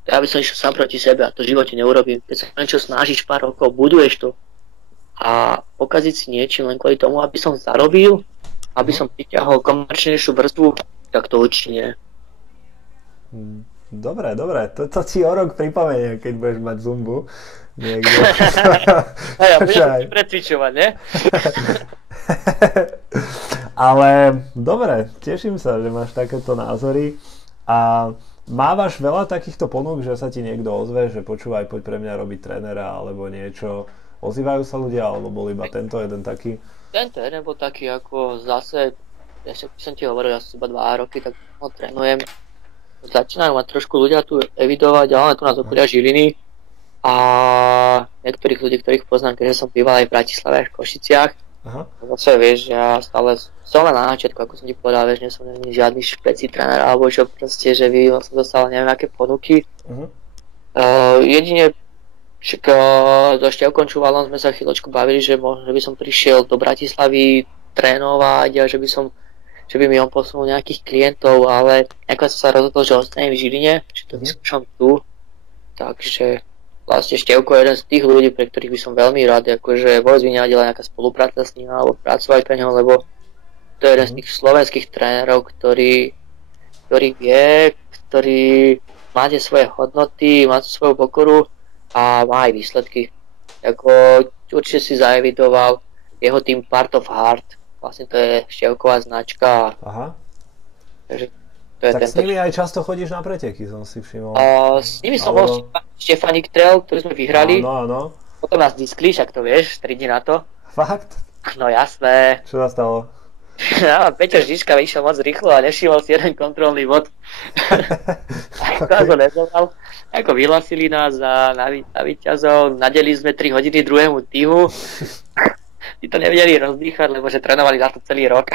ja by som išiel sám proti sebe a to v živote neurobím. Keď sa niečo snažíš pár rokov, buduješ to a pokaziť si niečím len kvôli tomu, aby som zarobil, aby som priťahol komerčnejšiu vrstvu, tak to určite nie. Dobre, to ti o rok pripomenie, keď budeš mať Zumbu niekde. Ja budem precvičovať, ne? Ale dobre, teším sa, že máš takéto názory a mávaš veľa takýchto ponúk, že sa ti niekto ozve, že počúvaj, poď pre mňa robiť trénera alebo niečo. Ozývajú sa ľudia, alebo bol iba tento jeden taký? Tento jeden bol taký, ako zase, ja som ti hovoril, ja som iba 2 roky, tak ho trénujem. Začínajú ma trošku ľudia tu evidovať, ale tu nás okolia Žiliny a niektorých ľudí, ktorých poznám, keďže som býval aj v Bratislave, aj v Košiciach. Aha. Zase vieš, ja stále som len na začiatku, ako som ti povedal, vieš, nie som žiadny špeci tréner, alebo čo proste, že som dostal neviem aké ponuky. Jedine so Števkom Čuvalom sme sa chvíľočku bavili, že možno by som prišiel do Bratislavy trénovať a že by mi on posunul nejakých klientov, ale ako som sa rozhodol, že ostanem v Žiline, že to vyskúšam tu, takže vlastne Števko je jeden z tých ľudí, pre ktorých by som veľmi rád, akože vôbec by nevedela nejaká spolupráca s ním alebo pracovať pre neho, lebo to je jeden z tých slovenských trénerov, ktorý vie, ktorý má tie svoje hodnoty, má svoju pokoru a má aj výsledky. Ako určite si zaevidoval jeho tým Part of Heart, vlastne to je Števková značka. Aha. Takže to je tak s nimi aj často chodíš na preteky, som si všimol. S nimi som bol Štefanik Trail, ktorý sme vyhrali. Áno. Potom nás diskli, však to vieš, 3 dní na to. Fakt? No jasné. Čo sa stalo? Peťo Žižka vyšiel moc rýchlo a nevšimol si jeden kontrolný bod. Ako nezoval. Ako vyhlasili nás na víťazov, nadeli sme 3 hodiny druhému týmu. Tí to nevedeli rozdýchať, lebo že trénovali na to celý rok.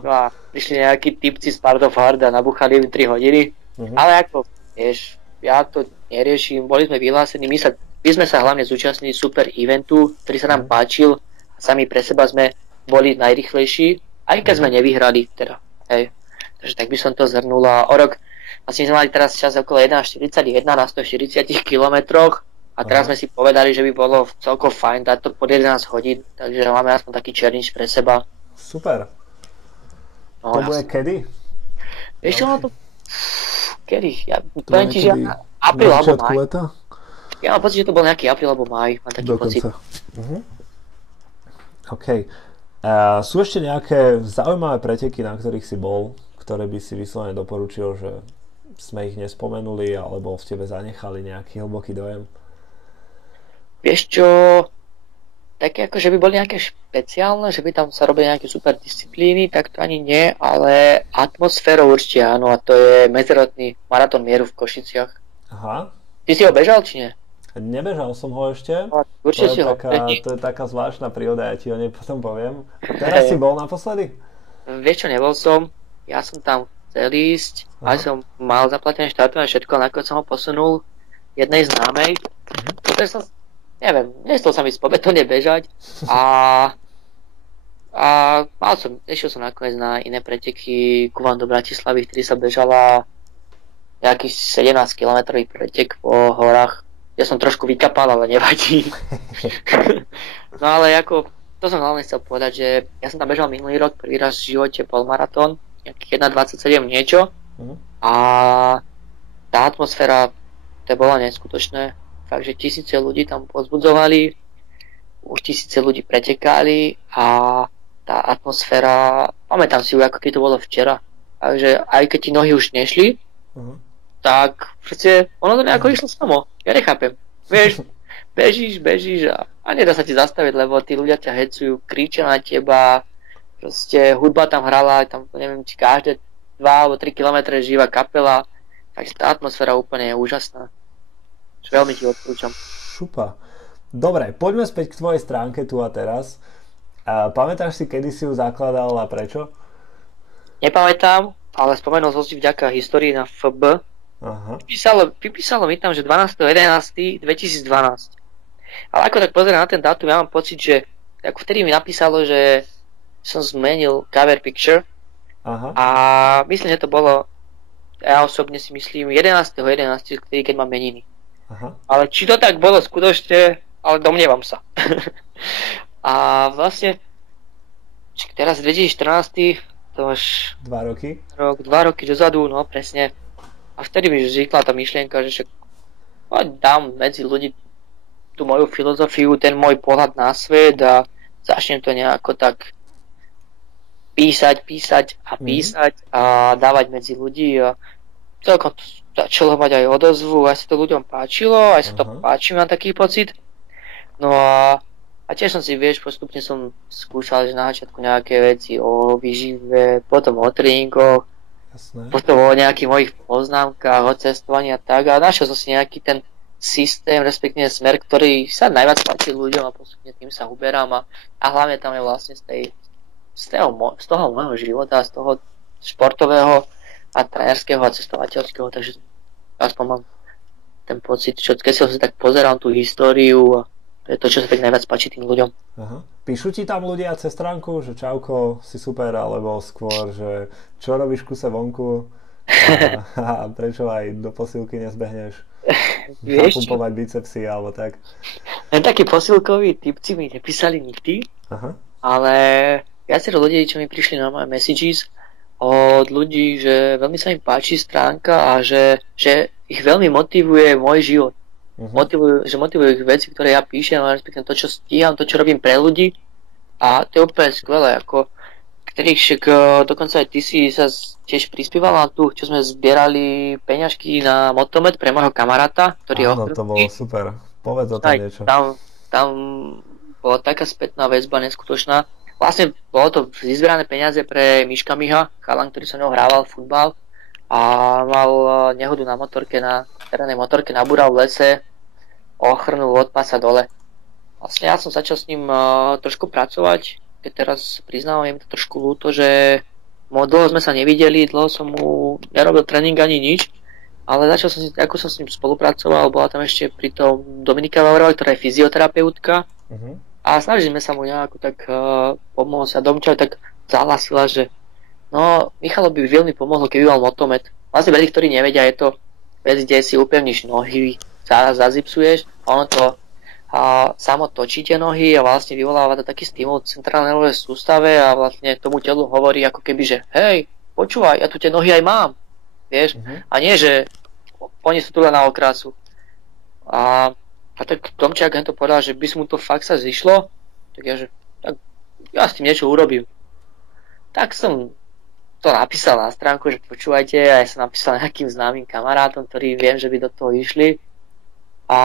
No a prišli nejakí typci z Part of Hard a nabuchali im 3 hodiny. Ale ako, vieš, ja to neriešim, boli sme vyhlásení, my sme sa hlavne zúčastnili super eventu, ktorý sa nám páčil a sami pre seba sme boli najrýchlejší, aj keď sme nevyhrali, teda, hej. Takže tak by som to zhrnul a o rok, vlastne sme mali teraz čas okolo 1.41 na 140 kilometroch a teraz sme si povedali, že by bolo celkom fajn dať to pod 11 hodín, takže máme aspoň taký challenge pre seba. Super. No, to bude kedy? Vieš čo, no to... Kedy? Ja poviem ti, že apríl alebo maj. Ja mám pocit, že to bol nejaký apríl alebo maj, mám taký pocit. OK. Sú ešte nejaké zaujímavé preteky, na ktorých si bol, ktoré by si vyslovene doporučil, že sme ich nespomenuli, alebo v tebe zanechali nejaký hlboký dojem? Vieš čo, také ako, že by boli nejaké špeciálne, že by tam sa robili nejaké super disciplíny, tak to ani nie, ale atmosférou určite áno, a to je medzinárodný maratón mieru v Košiciach. Aha. Ty si ho bežal, či nie? Nebežal som ho ešte. Určite to je taká zvláštna príhoda, ja ti o nej potom poviem. Teraz si bol naposledy? Vieš čo, nebol som. Ja som tam chcel ísť, aj som mal zaplatené štartové všetko, nakoniec som ho posunul jednej známej. Takže som, neviem, nestol sa mi z Pobetone bežať a išiel som nakoniec na iné preteky ku vám do Bratislavy, ktorý sa bežala nejaký 17 km pretek po horách. Ja som trošku vykapal, ale nevadí. No ale ako, to som hlavne chcel povedať, že ja som tam bežal minulý rok, prvý raz v živote polmaratón, nejakých 1.27 niečo. A tá atmosféra, to bolo neskutočné. Fakt, že tisíce ľudí tam pozbudzovali, už tisíce ľudí pretekali a tá atmosféra, pamätám si ju, ako keď to bolo včera. Takže aj keď ti nohy už nešli, tak proste ono to nejako išlo samo. Ja nechápem. Vieš, bežíš a nedá sa ti zastaviť, lebo tí ľudia ťa hecujú, kričia na teba, proste hudba tam hrala, tam neviem, či každé 2 alebo 3 kilometre živá kapela, takže tá atmosféra úplne je úžasná. Veľmi ti odporúčam. Super. Dobre, poďme späť k tvojej stránke tu a teraz. Pamätáš si, kedy si ju zakladal a prečo? Nepamätám, ale spomenul som si vďaka histórii na FB. Aha. Vypísalo mi tam, že 12.11.2012. Ale ako tak pozerám na ten dátum, ja mám pocit, že ako vtedy mi napísalo, že som zmenil cover picture. Aha. A myslím, že to bolo, ja osobne si myslím, 11.11., keď mám meniny. Aha. Ale či to tak bolo skutočne, ale domnievam sa. A vlastne, teraz 2014, to už 2 roky? 2 roky dozadu, no presne. A vtedy mi vznikla tá myšlienka, že však dám medzi ľudí tú moju filozofiu, ten môj pohľad na svet a začnem to nejako tak písať a dávať medzi ľudí a celkom začalo mať aj odozvu, aj sa to ľuďom páčilo, aj sa to páči, mám taký pocit. No a tiež som si, postupne som skúšal, že na začiatku nejaké veci o výžive, potom o tréningoch, potom o nejakých mojich poznámkach, o cestovaní a tak. A našiel som si nejaký ten systém, respektíve smer, ktorý sa najviac páči ľuďom a postupne tým sa uberám a hlavne tam je vlastne z toho môjho života, z toho športového a trénerského a cestovateľského, takže aspoň mám ten pocit, že keď si tak pozerám tú históriu a to je to, čo sa tak najviac páči tým ľuďom. Aha. Píšu ti tam ľudia cez stránku, že čauko, si super, alebo skôr, že čo robíš v kuse vonku a prečo aj do posilky nezbehneš napumpovať bicepsy alebo tak. Len takí posilkoví typci mi nepísali nikdy, ale viacero ľudí, čo mi prišli na moje messages od ľudí, že veľmi sa im páči stránka a že ich veľmi motivuje môj život. Motivujú ich veci, ktoré ja píšem, respektíve to, čo stíham, to, čo robím pre ľudí a to je úplne skvelé, ako dokonca aj ty si sa tiež prispieval na tú, čo sme zbierali peňažky na motomet pre môjho kamaráta, ktorý je Áno, to bolo super, povedz o tom niečo. Tam bola taká spätná väzba neskutočná. Vlastne bolo to vyzberané peniaze pre Miška Miha, chalan, ktorý so mnou hrával futbal a mal nehodu na motorke, na terénnej motorke, nabúral v lese, ochrnul od pasa dole. Vlastne ja som začal s ním trošku pracovať, keď teraz priznávam, je mi to trošku ľúto, že dlho sme sa nevideli, dlho som mu nerobil tréning ani nič, ale začal som ako som s ním spolupracoval, bola tam ešte pri tom Dominika Vaurová, ktorá je fyzioterapeutka. A snažili sme sa mu nejako tak pomôcť a Domča tak zahlasila, že no, Michalo by veľmi pomohlo, keby mal motomet. Vlastne pre tých, ktorí nevedia, je to vec, kde si upevníš nohy, zazipsuješ a ono to samo točí tie nohy a vlastne vyvoláva to taký stimul v centrálnej nervovej sústave a vlastne tomu telu hovorí ako keby, že hej, počúvaj, ja tu tie nohy aj mám, vieš, a nie, že oni sú tu len na okrasu. A tak Tomčák to povedal, že by mu to fakt sa zišlo, tak ja s tým niečo urobím. Tak som to napísal na stránku, že počúvajte, a ja som napísal nejakým známym kamarátom, ktorí viem, že by do toho išli. A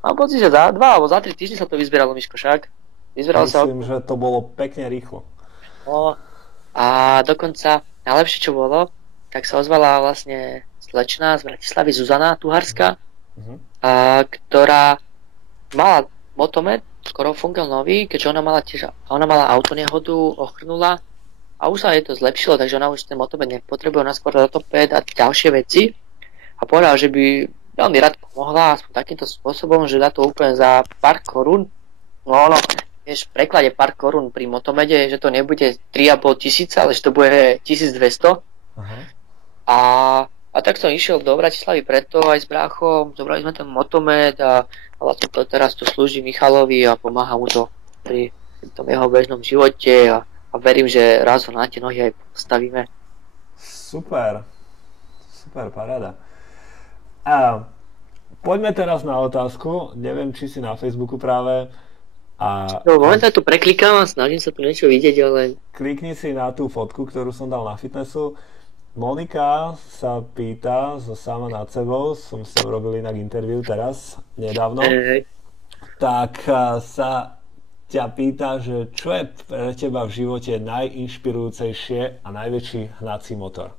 mám pocit, že za 2 alebo za 3 týždne sa to vyzbieralo, Miško, však. Myslím, že to bolo pekne rýchlo. No, a dokonca najlepšie, čo bolo, tak sa ozvala vlastne slečna z Bratislavy, Zuzana Tuharská, ktorá mala motomet, skoro fungal nový, keďže ona mala autonehodu, ochrnula a už sa jej to zlepšilo, takže ona už ten motomet nepotrebuje, ona skôr ortopéd a ďalšie veci a povedala, že by veľmi rád pomohla aspoň takýmto spôsobom, že dá to úplne za pár korún. No, vieš, v preklade pár korún pri motomede, že to nebude 3,5 tisíca, ale že to bude 1200. A tak som išiel do Bratislavy preto aj s bráchom, zobrali sme ten motomed a vlastne to teraz to slúži Michalovi a pomáha mu to pri tom jeho bežnom živote a verím, že raz ho na tie nohy aj postavíme. Super, paráda. A poďme teraz na otázku, neviem, či si na Facebooku práve. Momentálne to preklikám a snažím sa tu niečo vidieť, ale... Klikni si na tú fotku, ktorú som dal na fitnessu. Monika sa pýta, sama nad sebou, som si urobil inak interview teraz, nedávno. tak sa ťa pýta, že čo je pre teba v živote najinšpirujúcejšie a najväčší hnací motor?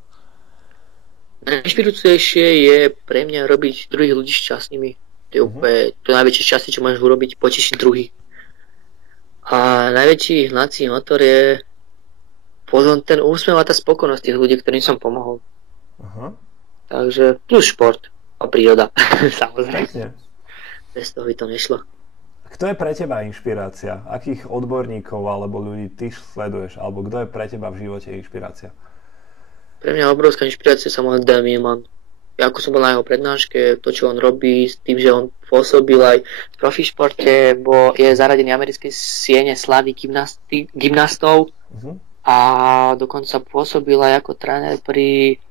Najinšpirujúcejšie je pre mňa robiť druhých ľudí šťastnými. To je úplne to najväčšie šťastie, čo môžeš urobiť, potešiť druhých. A najväčší hnací motor je potom ten úsmev a tá spokojnosť tých ľudí, ktorým som pomohol. Takže plus šport a príroda, samozrejme. Bez toho by to nešlo. Kto je pre teba inšpirácia? Akých odborníkov alebo ľudí ty sleduješ? Alebo kto je pre teba v živote inšpirácia? Pre mňa obrovská inšpirácia je samozrejme Dan Millman. Ja ako som bol na jeho prednáške, to čo on robí, s tým, že on pôsobil aj v profi športe, je zaradený americkej siene slávy gymnastov a dokonca pôsobil aj ako tréner pri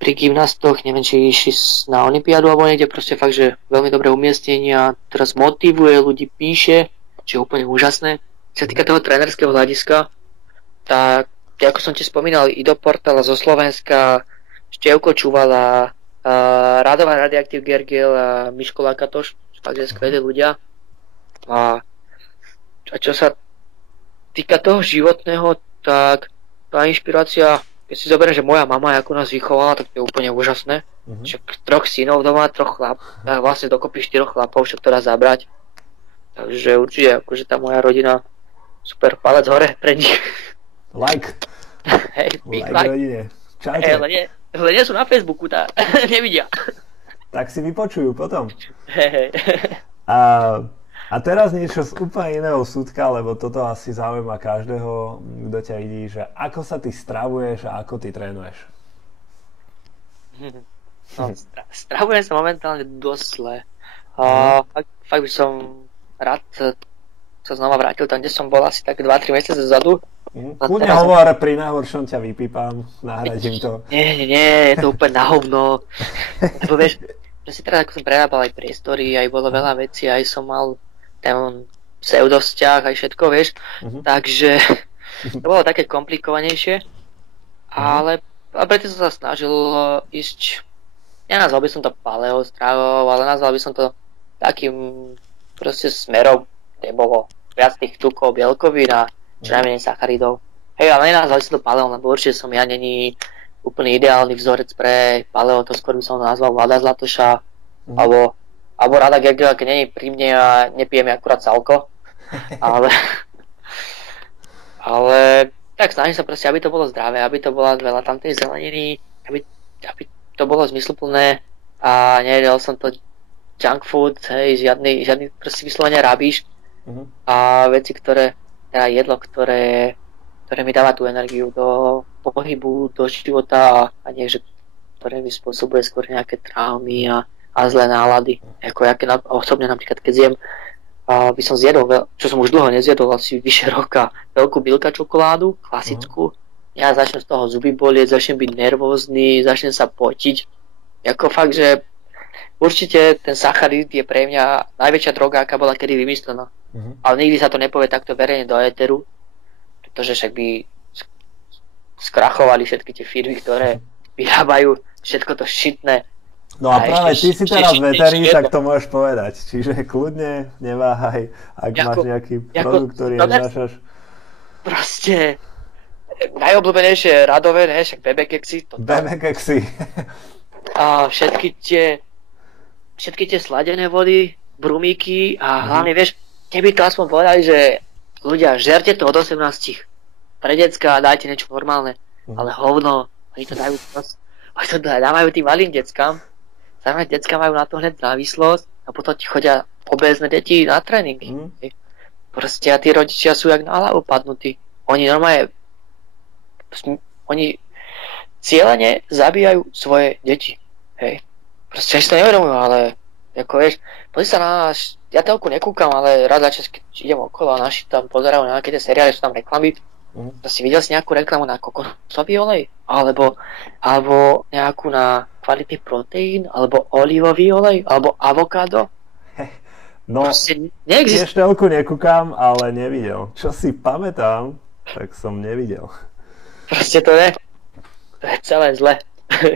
gymnastoch, neviem, či išli na olympiádu alebo niekde, proste fakt, že veľmi dobré umiestnenia, teraz motivuje ľudí, píše, čo je úplne úžasné. Čo sa týka toho trénerského hľadiska, tak ako som ti spomínal, Ido Portala zo Slovenska, Števko Čuvala, Radová Radioaktív Gergel a Miško Lakatoš, fakt, že skvelí ľudia. A čo sa týka toho životného, tak tá inšpirácia, keď si zoberiem, že moja mama, ako nás vychovala, tak to je úplne úžasné. Však 3 synov doma, 3 chlapov, vlastne dokopy 4 chlapov, však to dá zabrať. Takže určite, akože tá moja rodina, super, palec hore pre nich. Like. Hej, big like. Rodine. Čaute. Ale nie sú na Facebooku, tá nevidia. Tak si vypočujú potom. Hej. A teraz niečo z úplne iného súdka, lebo toto asi zaujíma každého, kto ťa vidí, že ako sa ty stravuješ a ako ty trénuješ? No, stravujem sa momentálne dosť zle. Fakt by som rád sa znova vrátil tam, kde som bol asi tak 2-3 mesiace dozadu. Kľudne hovor, pri najhoršom ťa vypípam, nahradím to. Nie, je to úplne na hovno. Lebo vieš, že si teraz ako som prerábal aj priestory, aj bolo veľa vecí, aj som mal ten pseudovzťah, aj všetko, vieš. Takže to bolo také komplikovanejšie, ale preto som sa snažil ísť, nenazval by som to paleo stravou, ale nazval by som to takým proste smerom, kde bolo viac tých tukov, bielkovín a čo najmenej sacharidov. Hej, ale nenazval by som to paleo, lebo určite som ja není úplný ideálny vzorec pre paleo, to skôr by som ho nazval Vlada Zlatoša, alebo Rada Gergela, keď není pri mne a nepijeme akurát salko. Ale tak snažím sa proste, aby to bolo zdravé, aby to bola veľa tam tej zeleniny, aby to bolo zmysluplné a nejedel som to junk food, hej, žiadny proste vyslovene rabíš a veci, teda jedlo, ktoré mi dáva tú energiu do pohybu, do života a nie, že ktoré mi spôsobuje skôr nejaké traumy a zlé nálady. Ako ja osobne napríklad, keď zjem, by som zjedol, čo som už dlho nezjedol, asi vyše roka, veľkú Milka čokoládu, klasickú. Ja začnem z toho zuby bolieť, začnem byť nervózny, začnem sa potiť. Ako fakt, že určite ten sacharid je pre mňa najväčšia droga, aká bola kedy vymyslená. Ale nikdy sa to nepovie takto verejne do éteru, pretože však by skrachovali všetky tie firmy, ktoré vyrábajú všetko to šitné. No a práve ty si teraz veterý, tak to môžeš povedať. Čiže kľudne neváhaj, ak máš nejaký produkt, ktorý neznášaš. Proste najobľúbenejšie radové, ne? Však bebekeksy. Bebekeksy. A všetky tie sladené vody, brumíky a hlavne, vieš, keby to aspoň povedali, že ľudia, žerte to od 18 pre decka a dajte niečo normálne. Ale hovno, oni to dávajú tým malým deckám. Zároveň decka majú na to hneď závislosť a potom ti chodia obézne deti na tréningy. Proste a tí rodičia sú jak na hlavu padnutí. Oni normálne cieľene zabíjajú svoje deti. Hej. Proste ešte to nevedomujú, ale ako vieš, pozri sa na nás, ja telku nekúkam, ale raz za čas, keď idem okolo a naši tam pozerajú na nejaké tie seriály, sú tam reklamy. To si videl si nejakú reklamu na kokosový olej? Alebo nejakú na kvalitný proteín? Alebo olivový olej? Alebo avokádo? No, tiež telku nekúkam, ale nevidel. Čo si pamätám, tak som nevidel. Proste to je celé zle.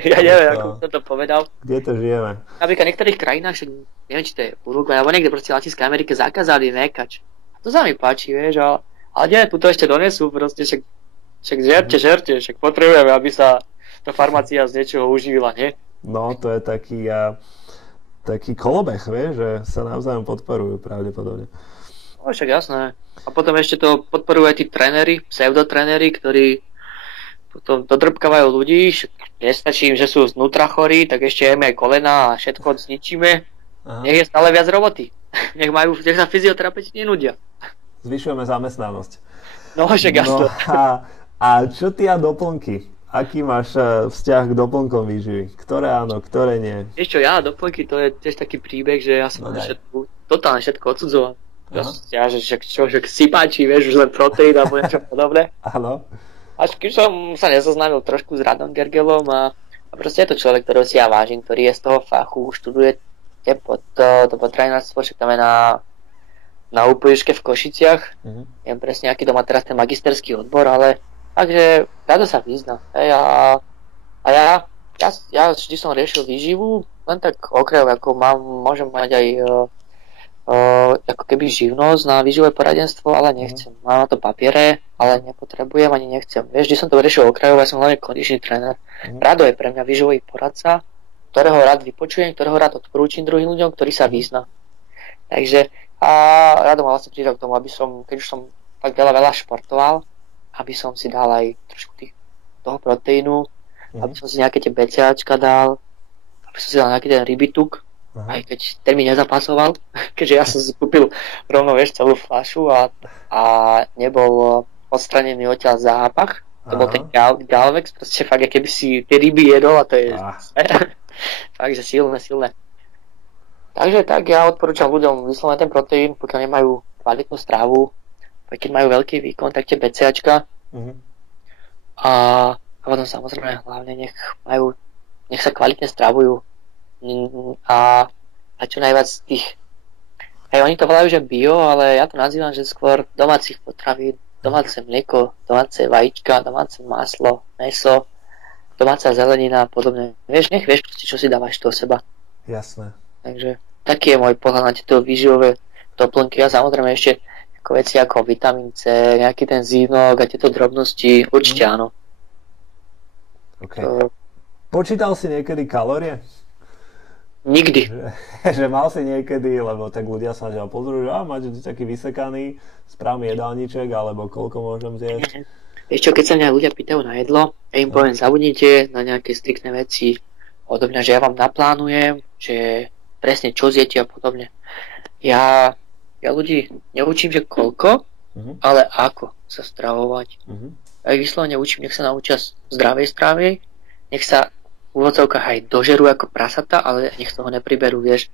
Ja neviem, ako som to povedal. Kde to žijeme? Napríklad v niektorých krajinách, však neviem, či to je Uruguay, alebo niekde proste v Latinskej Amerike zakázali mekač. To sa mi páči, vieš, ale nie, tu to ešte donesú, proste však žerte, však potrebujeme, aby sa tá farmácia z niečoho uživila, nie? No, to je taký kolobeh, vieš, že sa navzájom podporujú pravdepodobne. No, však jasné. A potom ešte to podporujú aj tí tréneri, pseudotréneri, ktorí potom dodrbkávajú ľudí, nestačí im, že sú znútra chorí, tak ešte jeme aj kolena a všetko zničíme. Aha. Nech je stále viac roboty. Nech sa fyzioterapeuti nenudia. Zvyšujeme zamestnanosť. No, však jasné. No, a čo ty a doplnky? Aký máš vzťah k doplnkom výživy? Ktoré áno, ktoré nie? Vieš čo, ja a doplnky, to je tiež taký príbeh, že ja som totálne všetko odsudzoval. Ja, že si páči, vieš, už len proteín alebo niečo podobné. Áno. Až keď som sa nezoznámil trošku s Radom Gergelom a proste je to človek, ktorého si ja vážim, ktorý je z toho fachu, študuje to potravinárstvo, však tam je na UPŠke v Košiciach. Neviem presne, aký to má teraz ten magisterský odbor, ale takže Rado sa vyzná. A ja vždy som riešil výživu, len tak okrajov, ako môžem mať aj ako keby živnosť na výživové poradenstvo, ale nechcem. Mám na to papiere, ale nepotrebujem ani nechcem. Vieš, vždy som to riešil okrajov, ja som hlavne kondičný tréner. Rado je pre mňa výživový poradca, ktorého rád vypočujem, ktorého rád odporúčim druhým ľuďom, ktorí sa vyzná. Takže a Rado ma vlastne pridal k tomu, aby som, keď už som tak veľa športoval, aby som si dal aj trošku toho proteínu, aby som si nejaké tie BCAčka dal, aby som si dal nejaký ten rybituk, aj keď ten mi nezapasoval, keďže ja som si kúpil rovno, vieš, celú fľašu a nebol odstranený odtiaľ zápach. To bol ten Galvex, proste fakt, keby si tie ryby jedol a to je fakt, že silné. Takže tak ja odporúčam ľuďom vyslovene ten proteín, pokiaľ nemajú kvalitnú stravu, keď majú veľký výkon, tak tie BCAčka. A potom samozrejme hlavne nech sa kvalitne stravujú. A čo najviac tých, aj oni to volajú, že bio, ale ja to nazývam, že skôr domácich potravín, domáce mlieko, domáce vajíčka, domáce maslo, mäso, domáca zelenina a podobne. Vieš, proste, čo si dávaš do seba. Jasné. Takže taký je môj pohľad na tieto výživové doplnky a samozrejme ešte ako veci ako vitamín C, nejaký ten zínok a tieto drobnosti, určite áno. Okay. Počítal si niekedy kalórie? Nikdy. Že mal si niekedy, lebo tak ľudia sa na teba pozrú, že máš taký vysekaný, správny jedálniček, alebo koľko môžem zjesť? Vieš čo, keď sa mňa ľudia pýtajú na jedlo, ja im poviem, zabudnite na nejaké striktné veci odo mňa, že ja vám naplánujem, že presne čo zjete a podobne. Ja ľudí neučím, že koľko, ale ako sa stravovať. Ja ich vyslovene učím, nech sa naučia zdravej strave, nech sa v úvodzovkách aj dožerú ako prasata, ale nech toho nepriberú, vieš.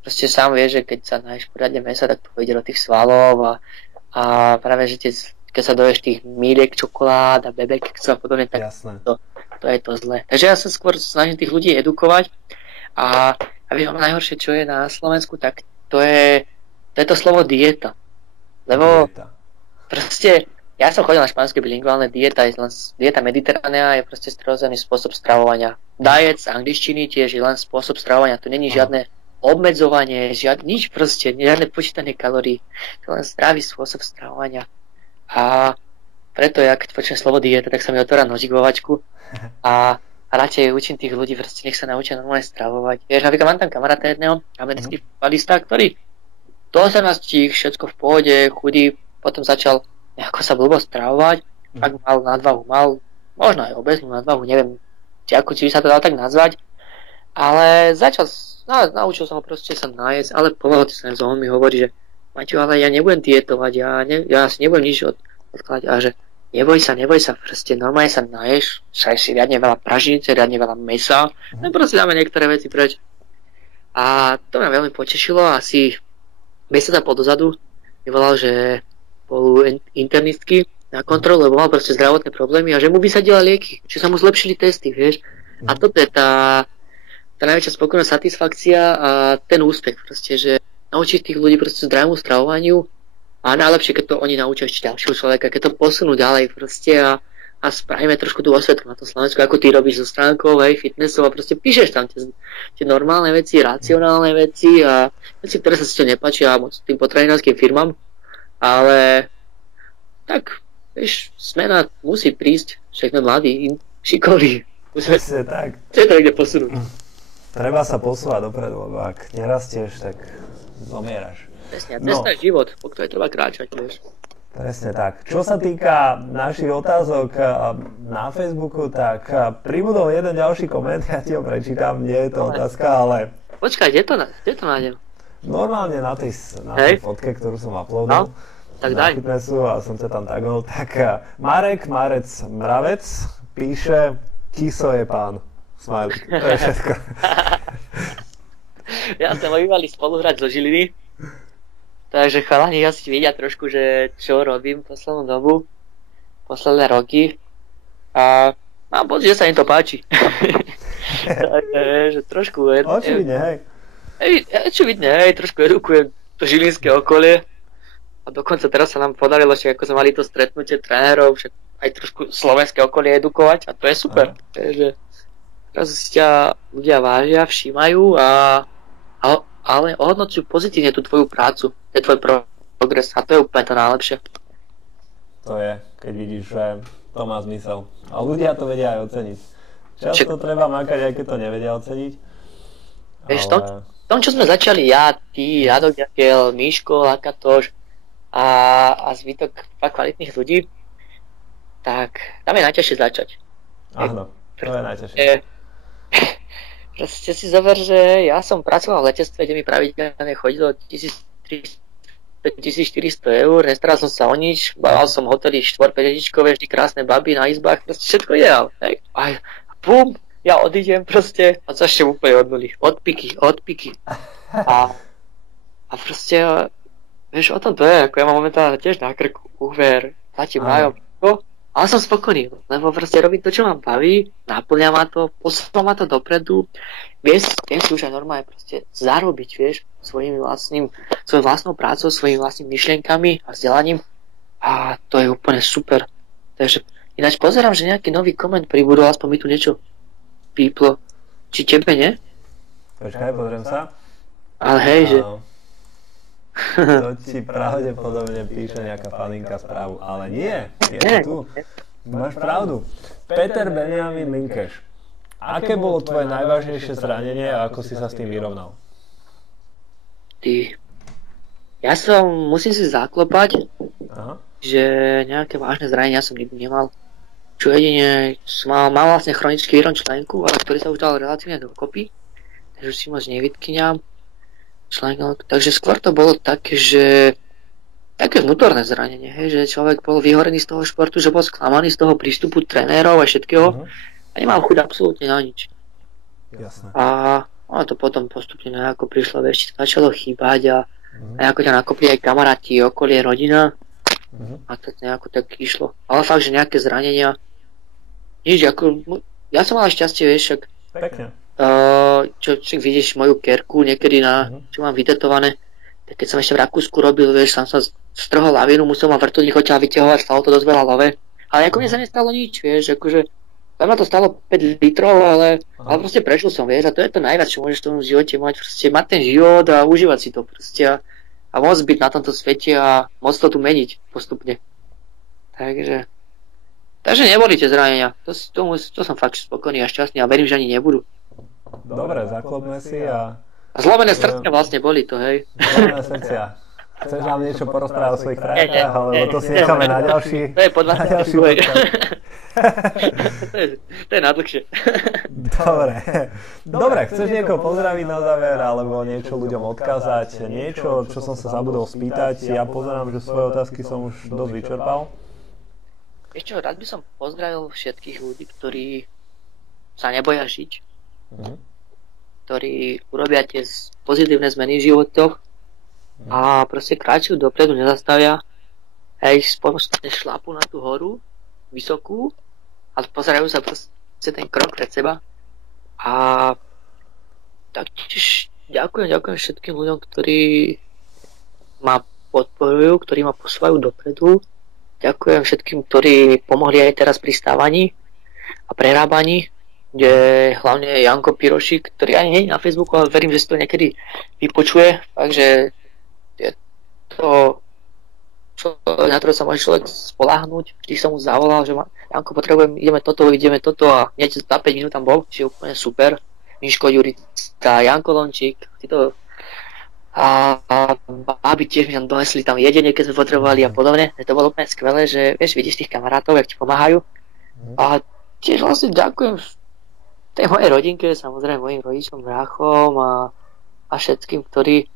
Proste sám vieš, že keď sa náješ poriadne mesa, tak to ide do tých svalov a práve, že keď sa doješ tých míliek, čokolád a bebek a podobne, tak to je to zlé. Takže ja sa skôr snažím tých ľudí edukovať a vieš, najhoršie, čo je na Slovensku, tak to je to slovo dieta. Lebo proste ja som chodil na španielské bilingválne, dieta mediteránea je proste stredozemný spôsob stravovania. Diet z angličtiny tiež je len spôsob stravovania, tu není žiadne obmedzovanie, nič proste, žiadne počítanie kalórií, to je len zdravý spôsob stravovania. A preto, keď počujem slovo dieta, tak sa mi otvára nožík vo vačku a radšej učím tých ľudí, proste nech sa naučia normálne stravovať. Vieš, napríklad mám tam kamaráta jedného, americký futbalista, ktorý do 18 všetko v pohode, chudý, potom začal nejako sa blbo stravovať, tak mal nadvahu, možno aj obeznú nadvahu, neviem, či by sa to dalo tak nazvať, ale naučil som ho proste sa nájsť, ale pomaly sa on mi hovorí, že Maťo, ale ja nebudem dietovať, ja si nebudem nič odkladať, a že neboj sa, proste normálne sa náješ, šaj si riadne veľa pražnice, riadne veľa mesa, no proste dáme niektoré veci preč. A to mňa veľmi potešilo, asi mesiac dozadu mi volal, že bol internistky na kontrolu, lebo mal proste zdravotné problémy a že mu vysadila lieky, že sa mu zlepšili testy, vieš. A toto je tá najväčšia spokojná satisfakcia a ten úspech proste, že naučiť tých ľudí proste zdravému stravovaniu a najlepšie, keď to oni naučia ešte ďalšieho človeka, keď to posunú ďalej proste a a spravíme trošku tú osvetu na tom Slovensku, ako ty robíš so stránkou, hej, fitnessov a proste píšeš tam tie normálne veci, racionálne veci a veci, ktoré sa si to nepáčia moc tým potravinárskym firmám, ale tak, vieš, smena musí prísť, však sme mladí, šikovní. Presne tak. Čo je to niekde posunúť? Treba sa posúvať dopredu, lebo ak nerastieš, tak zomieraš. Presne, a cesta je život, po ktorej treba kráčať, vieš. Presne tak. Čo sa týka našich otázok na Facebooku, tak pribudol jeden ďalší koment, ja ti ho prečítam, nie je to otázka, ale... Počkaj, kde to nájdem? Normálne na tej fotke, ktorú som uploadol, tak na fitnessu a som ťa tam tagol, tak Marek Mravec píše, Kiso je pán. Smajlik, to je všetko. Ja som bývalý spoluhráč zo Žiliny. Takže chalani asi vidia trošku, že čo robím poslednú dobu, posledné roky a mám pocit, že sa im to páči. Takže trošku... Očividne, hej. Očividne, hej, trošku edukujem to žilinské okolie a dokonca teraz sa nám podarilo, že ako sme mali to stretnutie trénerov, že aj trošku slovenské okolie edukovať a to je super. Takže teraz si ťa ľudia vážia, všímajú ale ohodnocujú pozitívne tú tvoju prácu, je tvoj progres a to je úplne to najlepšie. To je, keď vidíš, že to má zmysel. A ľudia to vedia aj oceniť. Často treba makať, aj keď to nevedia oceniť. Vieš, ale... tom, čo sme začali ja, ty, Radok Jakel, Miško, Lakatoš a zvytok fakt kvalitných ľudí, tak tam je najťažšie začať. Áno, to je najťažšie. Proste si zober, že ja som pracoval v letectve, kde mi pravidelne chodilo 1400 eur, nestaral som sa o nič, bával som hotely 4-5 vždy krásne baby na izbách, proste všetko ideál. A bum, ja odídem proste a začnem úplne od nuly, od piky. A proste, vieš, o tom to je, ako ja mám momentálne tiež na krku úver, platím nájomko, ale som spokojný, lebo proste robím to, čo ma baví, naplňa ma to, posúva ma to dopredu, viem si už aj normálne proste zarobiť, vieš, svojou vlastnou prácou, svojimi vlastnými myšlienkami a vzdelaním a to je úplne super. Takže ináč pozerám, že nejaký nový koment pribudol, aspoň mi tu niečo píplo. Či tebe, nie? Počkaj, pozriem sa. Ale hej, že... To ti pravdepodobne píše nejaká faninka správu, ale nie, je to tu. Máš pravdu. Peter Benjamin Linkeš. Aké bolo tvoje najvážnejšie zranenie a ako si sa s tým vyrovnal? Musím si zaklopať, že nejaké vážne zranenia som nikdy nemal. Čo jedine, mal vlastne chronický výron členku, ale ktorý sa už dal relatívne dokopy, takže si moc nevytkňam. Takže skôr to bolo také, že také vnútorné zranenie, hej, že človek bol vyhorený z toho športu, že bol sklamaný z toho prístupu trénerov a všetkého a nemal chuť absolútne na nič. Jasné. A ono to potom postupne nejako prišlo, vieš, začalo chýbať a nejako ťa nakopli aj kamaráti, okolie, rodina a to nejako tak išlo. Ale fakt, že nejaké zranenia, nič, ako, ja som mal šťastie, vieš, však pekne. Čo vidíš moju kerku niekedy čo mám vytetované, tak keď som ešte v Rakúsku robil, vieš, som sa strhol lavinu, musel ma vrtuľník odtiaľ vyťahovať, stalo to dosť veľa love, ale ako mne sa nestalo nič, vieš, akože tam ma to stalo 5 litrov, ale proste prežil som, vieš, a to je to najviac, čo môžeš v tom živote mať, proste mať ten život a užívať si to proste a môcť byť na tomto svete a môcť to tu meniť postupne. Takže neboli tie zranenia, to som fakt spokojný a šťastný a verím, že ani nebudú. Dobre, zaklopme si a... Zlomené srdcia vlastne boli to, hej. Zlomené srdcia. Chceš nám niečo porozprávať o svojich frajerkách, alebo to si necháme na ďalší... To je po 20. To je nadlhšie. Dobre, chceš niekoho pozdraviť na záver, alebo niečo ľuďom odkázať, niečo, čo som sa zabudol spýtať. Ja pozerám, že svoje otázky som už dosť vyčerpal. Ešte rád by som pozdravil všetkých ľudí, ktorí sa neboja žiť. Ktorí urobia tie pozitívne zmeny v životoch a proste kráčajú dopredu, nezastavia a ich spoločne šlapu na tú horu vysokú a pozerajú sa proste ten krok pred seba a taktiež ďakujem všetkým ľuďom, ktorí ma podporujú, ktorí ma posúvajú dopredu ďakujem všetkým, ktorí mi pomohli aj teraz pri stávaní a prerábaní, kde hlavne Janko Pirošik, ktorý ani nie je na Facebooku, ale verím, že si to niekedy vypočuje, takže je to človek, na ktorého sa môže človek spoľahnúť. Vždy som mu zavolal, že Janko, potrebujem, ideme toto a hneď za 5 minút tam bol, čiže úplne super. Miško Jurica, Janko Lončík, títo a báby tiež mi tam donesli tam jedenie, keď sme potrebovali a podobne. To bolo úplne skvelé, že vieš, vidíš tých kamarátov, jak ti pomáhajú. A tiež vlastne ďakujem tej mojej rodinke, samozrejme mojim rodičom, bráchom a všetkým, ktorí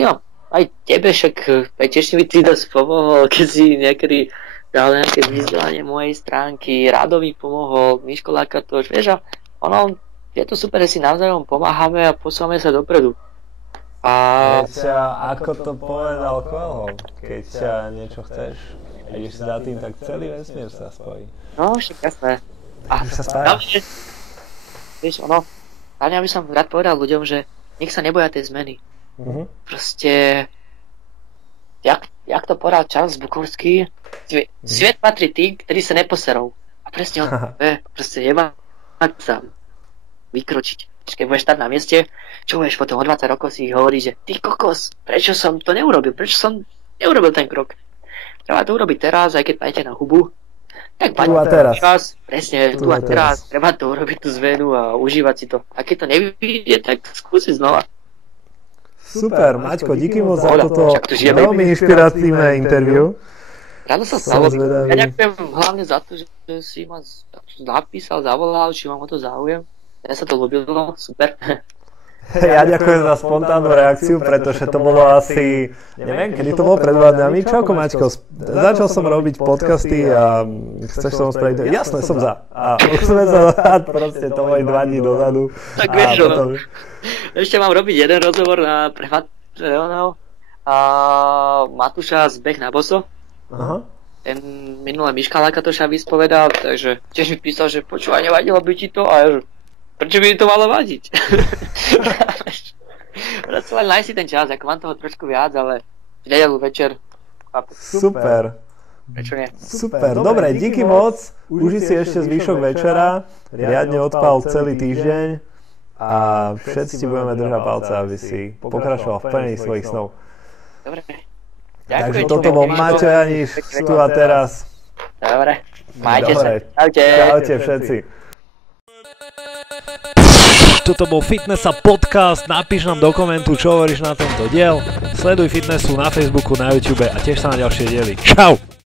mám aj tebe, však aj tiež mi ty dosť pomohol, keď si niekedy dal nejaké vyzdelanie mojej stránky, Rado mi pomohol, Miško Lakatoš, vieš, a ono, je to super, že si navzájom pomáhame a posúvame sa dopredu. Ako to povedal Koelho, keď niečo chceš a ideš si za tým, tak celý vesmír sa spojí. No, však jasné. A už sa spája. Vieš, hlavne by som rád povedal ľuďom, že nech sa neboja tej zmeny. Proste, jak to povedal Charles Bukowski, svet patrí tým, ktorí sa neposerou. A presne on proste nemá sa vykročiť. Keď budeš stať na mieste, čo budeš potom o 20 rokov si hovorí, že ty kokos, prečo som to neurobil, prečo som neurobil ten krok. Treba to urobiť teraz, aj keď pajete na hubu. Tak tu a teraz. Presne, tu a teraz. Treba to urobiť tú zmenu a užívať si to. A keď to nevyjde, tak skúsi znova. Super, Maťko, díky moc za toto veľmi inšpiratívne interview. Ráno sa stalo. Ja ďakujem hlavne za to, že si ma napísal, zavolal, či mám o to záujem. Ja sa to ľúbilo, super. Ja ďakujem za spontánnu reakciu, pretože to bolo asi, neviem, kedy to bolo pred 2 dňami. Čauko, Maťko, začal som robiť podcasty a chceš som spraviť to? Jasné, som za. A už sme sa dať, proste to boli 2 dní dozadu. Tak vieš, potom... ešte mám robiť jeden rozhovor pre Patreonov a Matúša z Beh na boso. Aha. Ten minulé Miška Lakatoša vyspovedal, takže tiež mi písal, že počúvaj, nevadilo by ti to a ja, prečo by mi to malo vadiť? Proste len nájsť si ten čas, ako mám toho trošku viac, ale v nedeľu večer. Super. Prečo nie? Super, dobre, díky moc. Uži si ešte zvyšok večera. Riadne odpal celý týždeň. A všetci ti budeme držať palce, aby si pokračoval v plnení svojich snov. Dobre. Takže toto bol Maťo Janiš, tu a teraz. Dobre, majte sa. Čaute. Čaute všetci. Toto bol Fitnessa podcast, napíš nám do komentu, čo hovoríš na tento diel. Sleduj Fitnessu na Facebooku, na YouTube a tiež sa na ďalšie diely. Čau!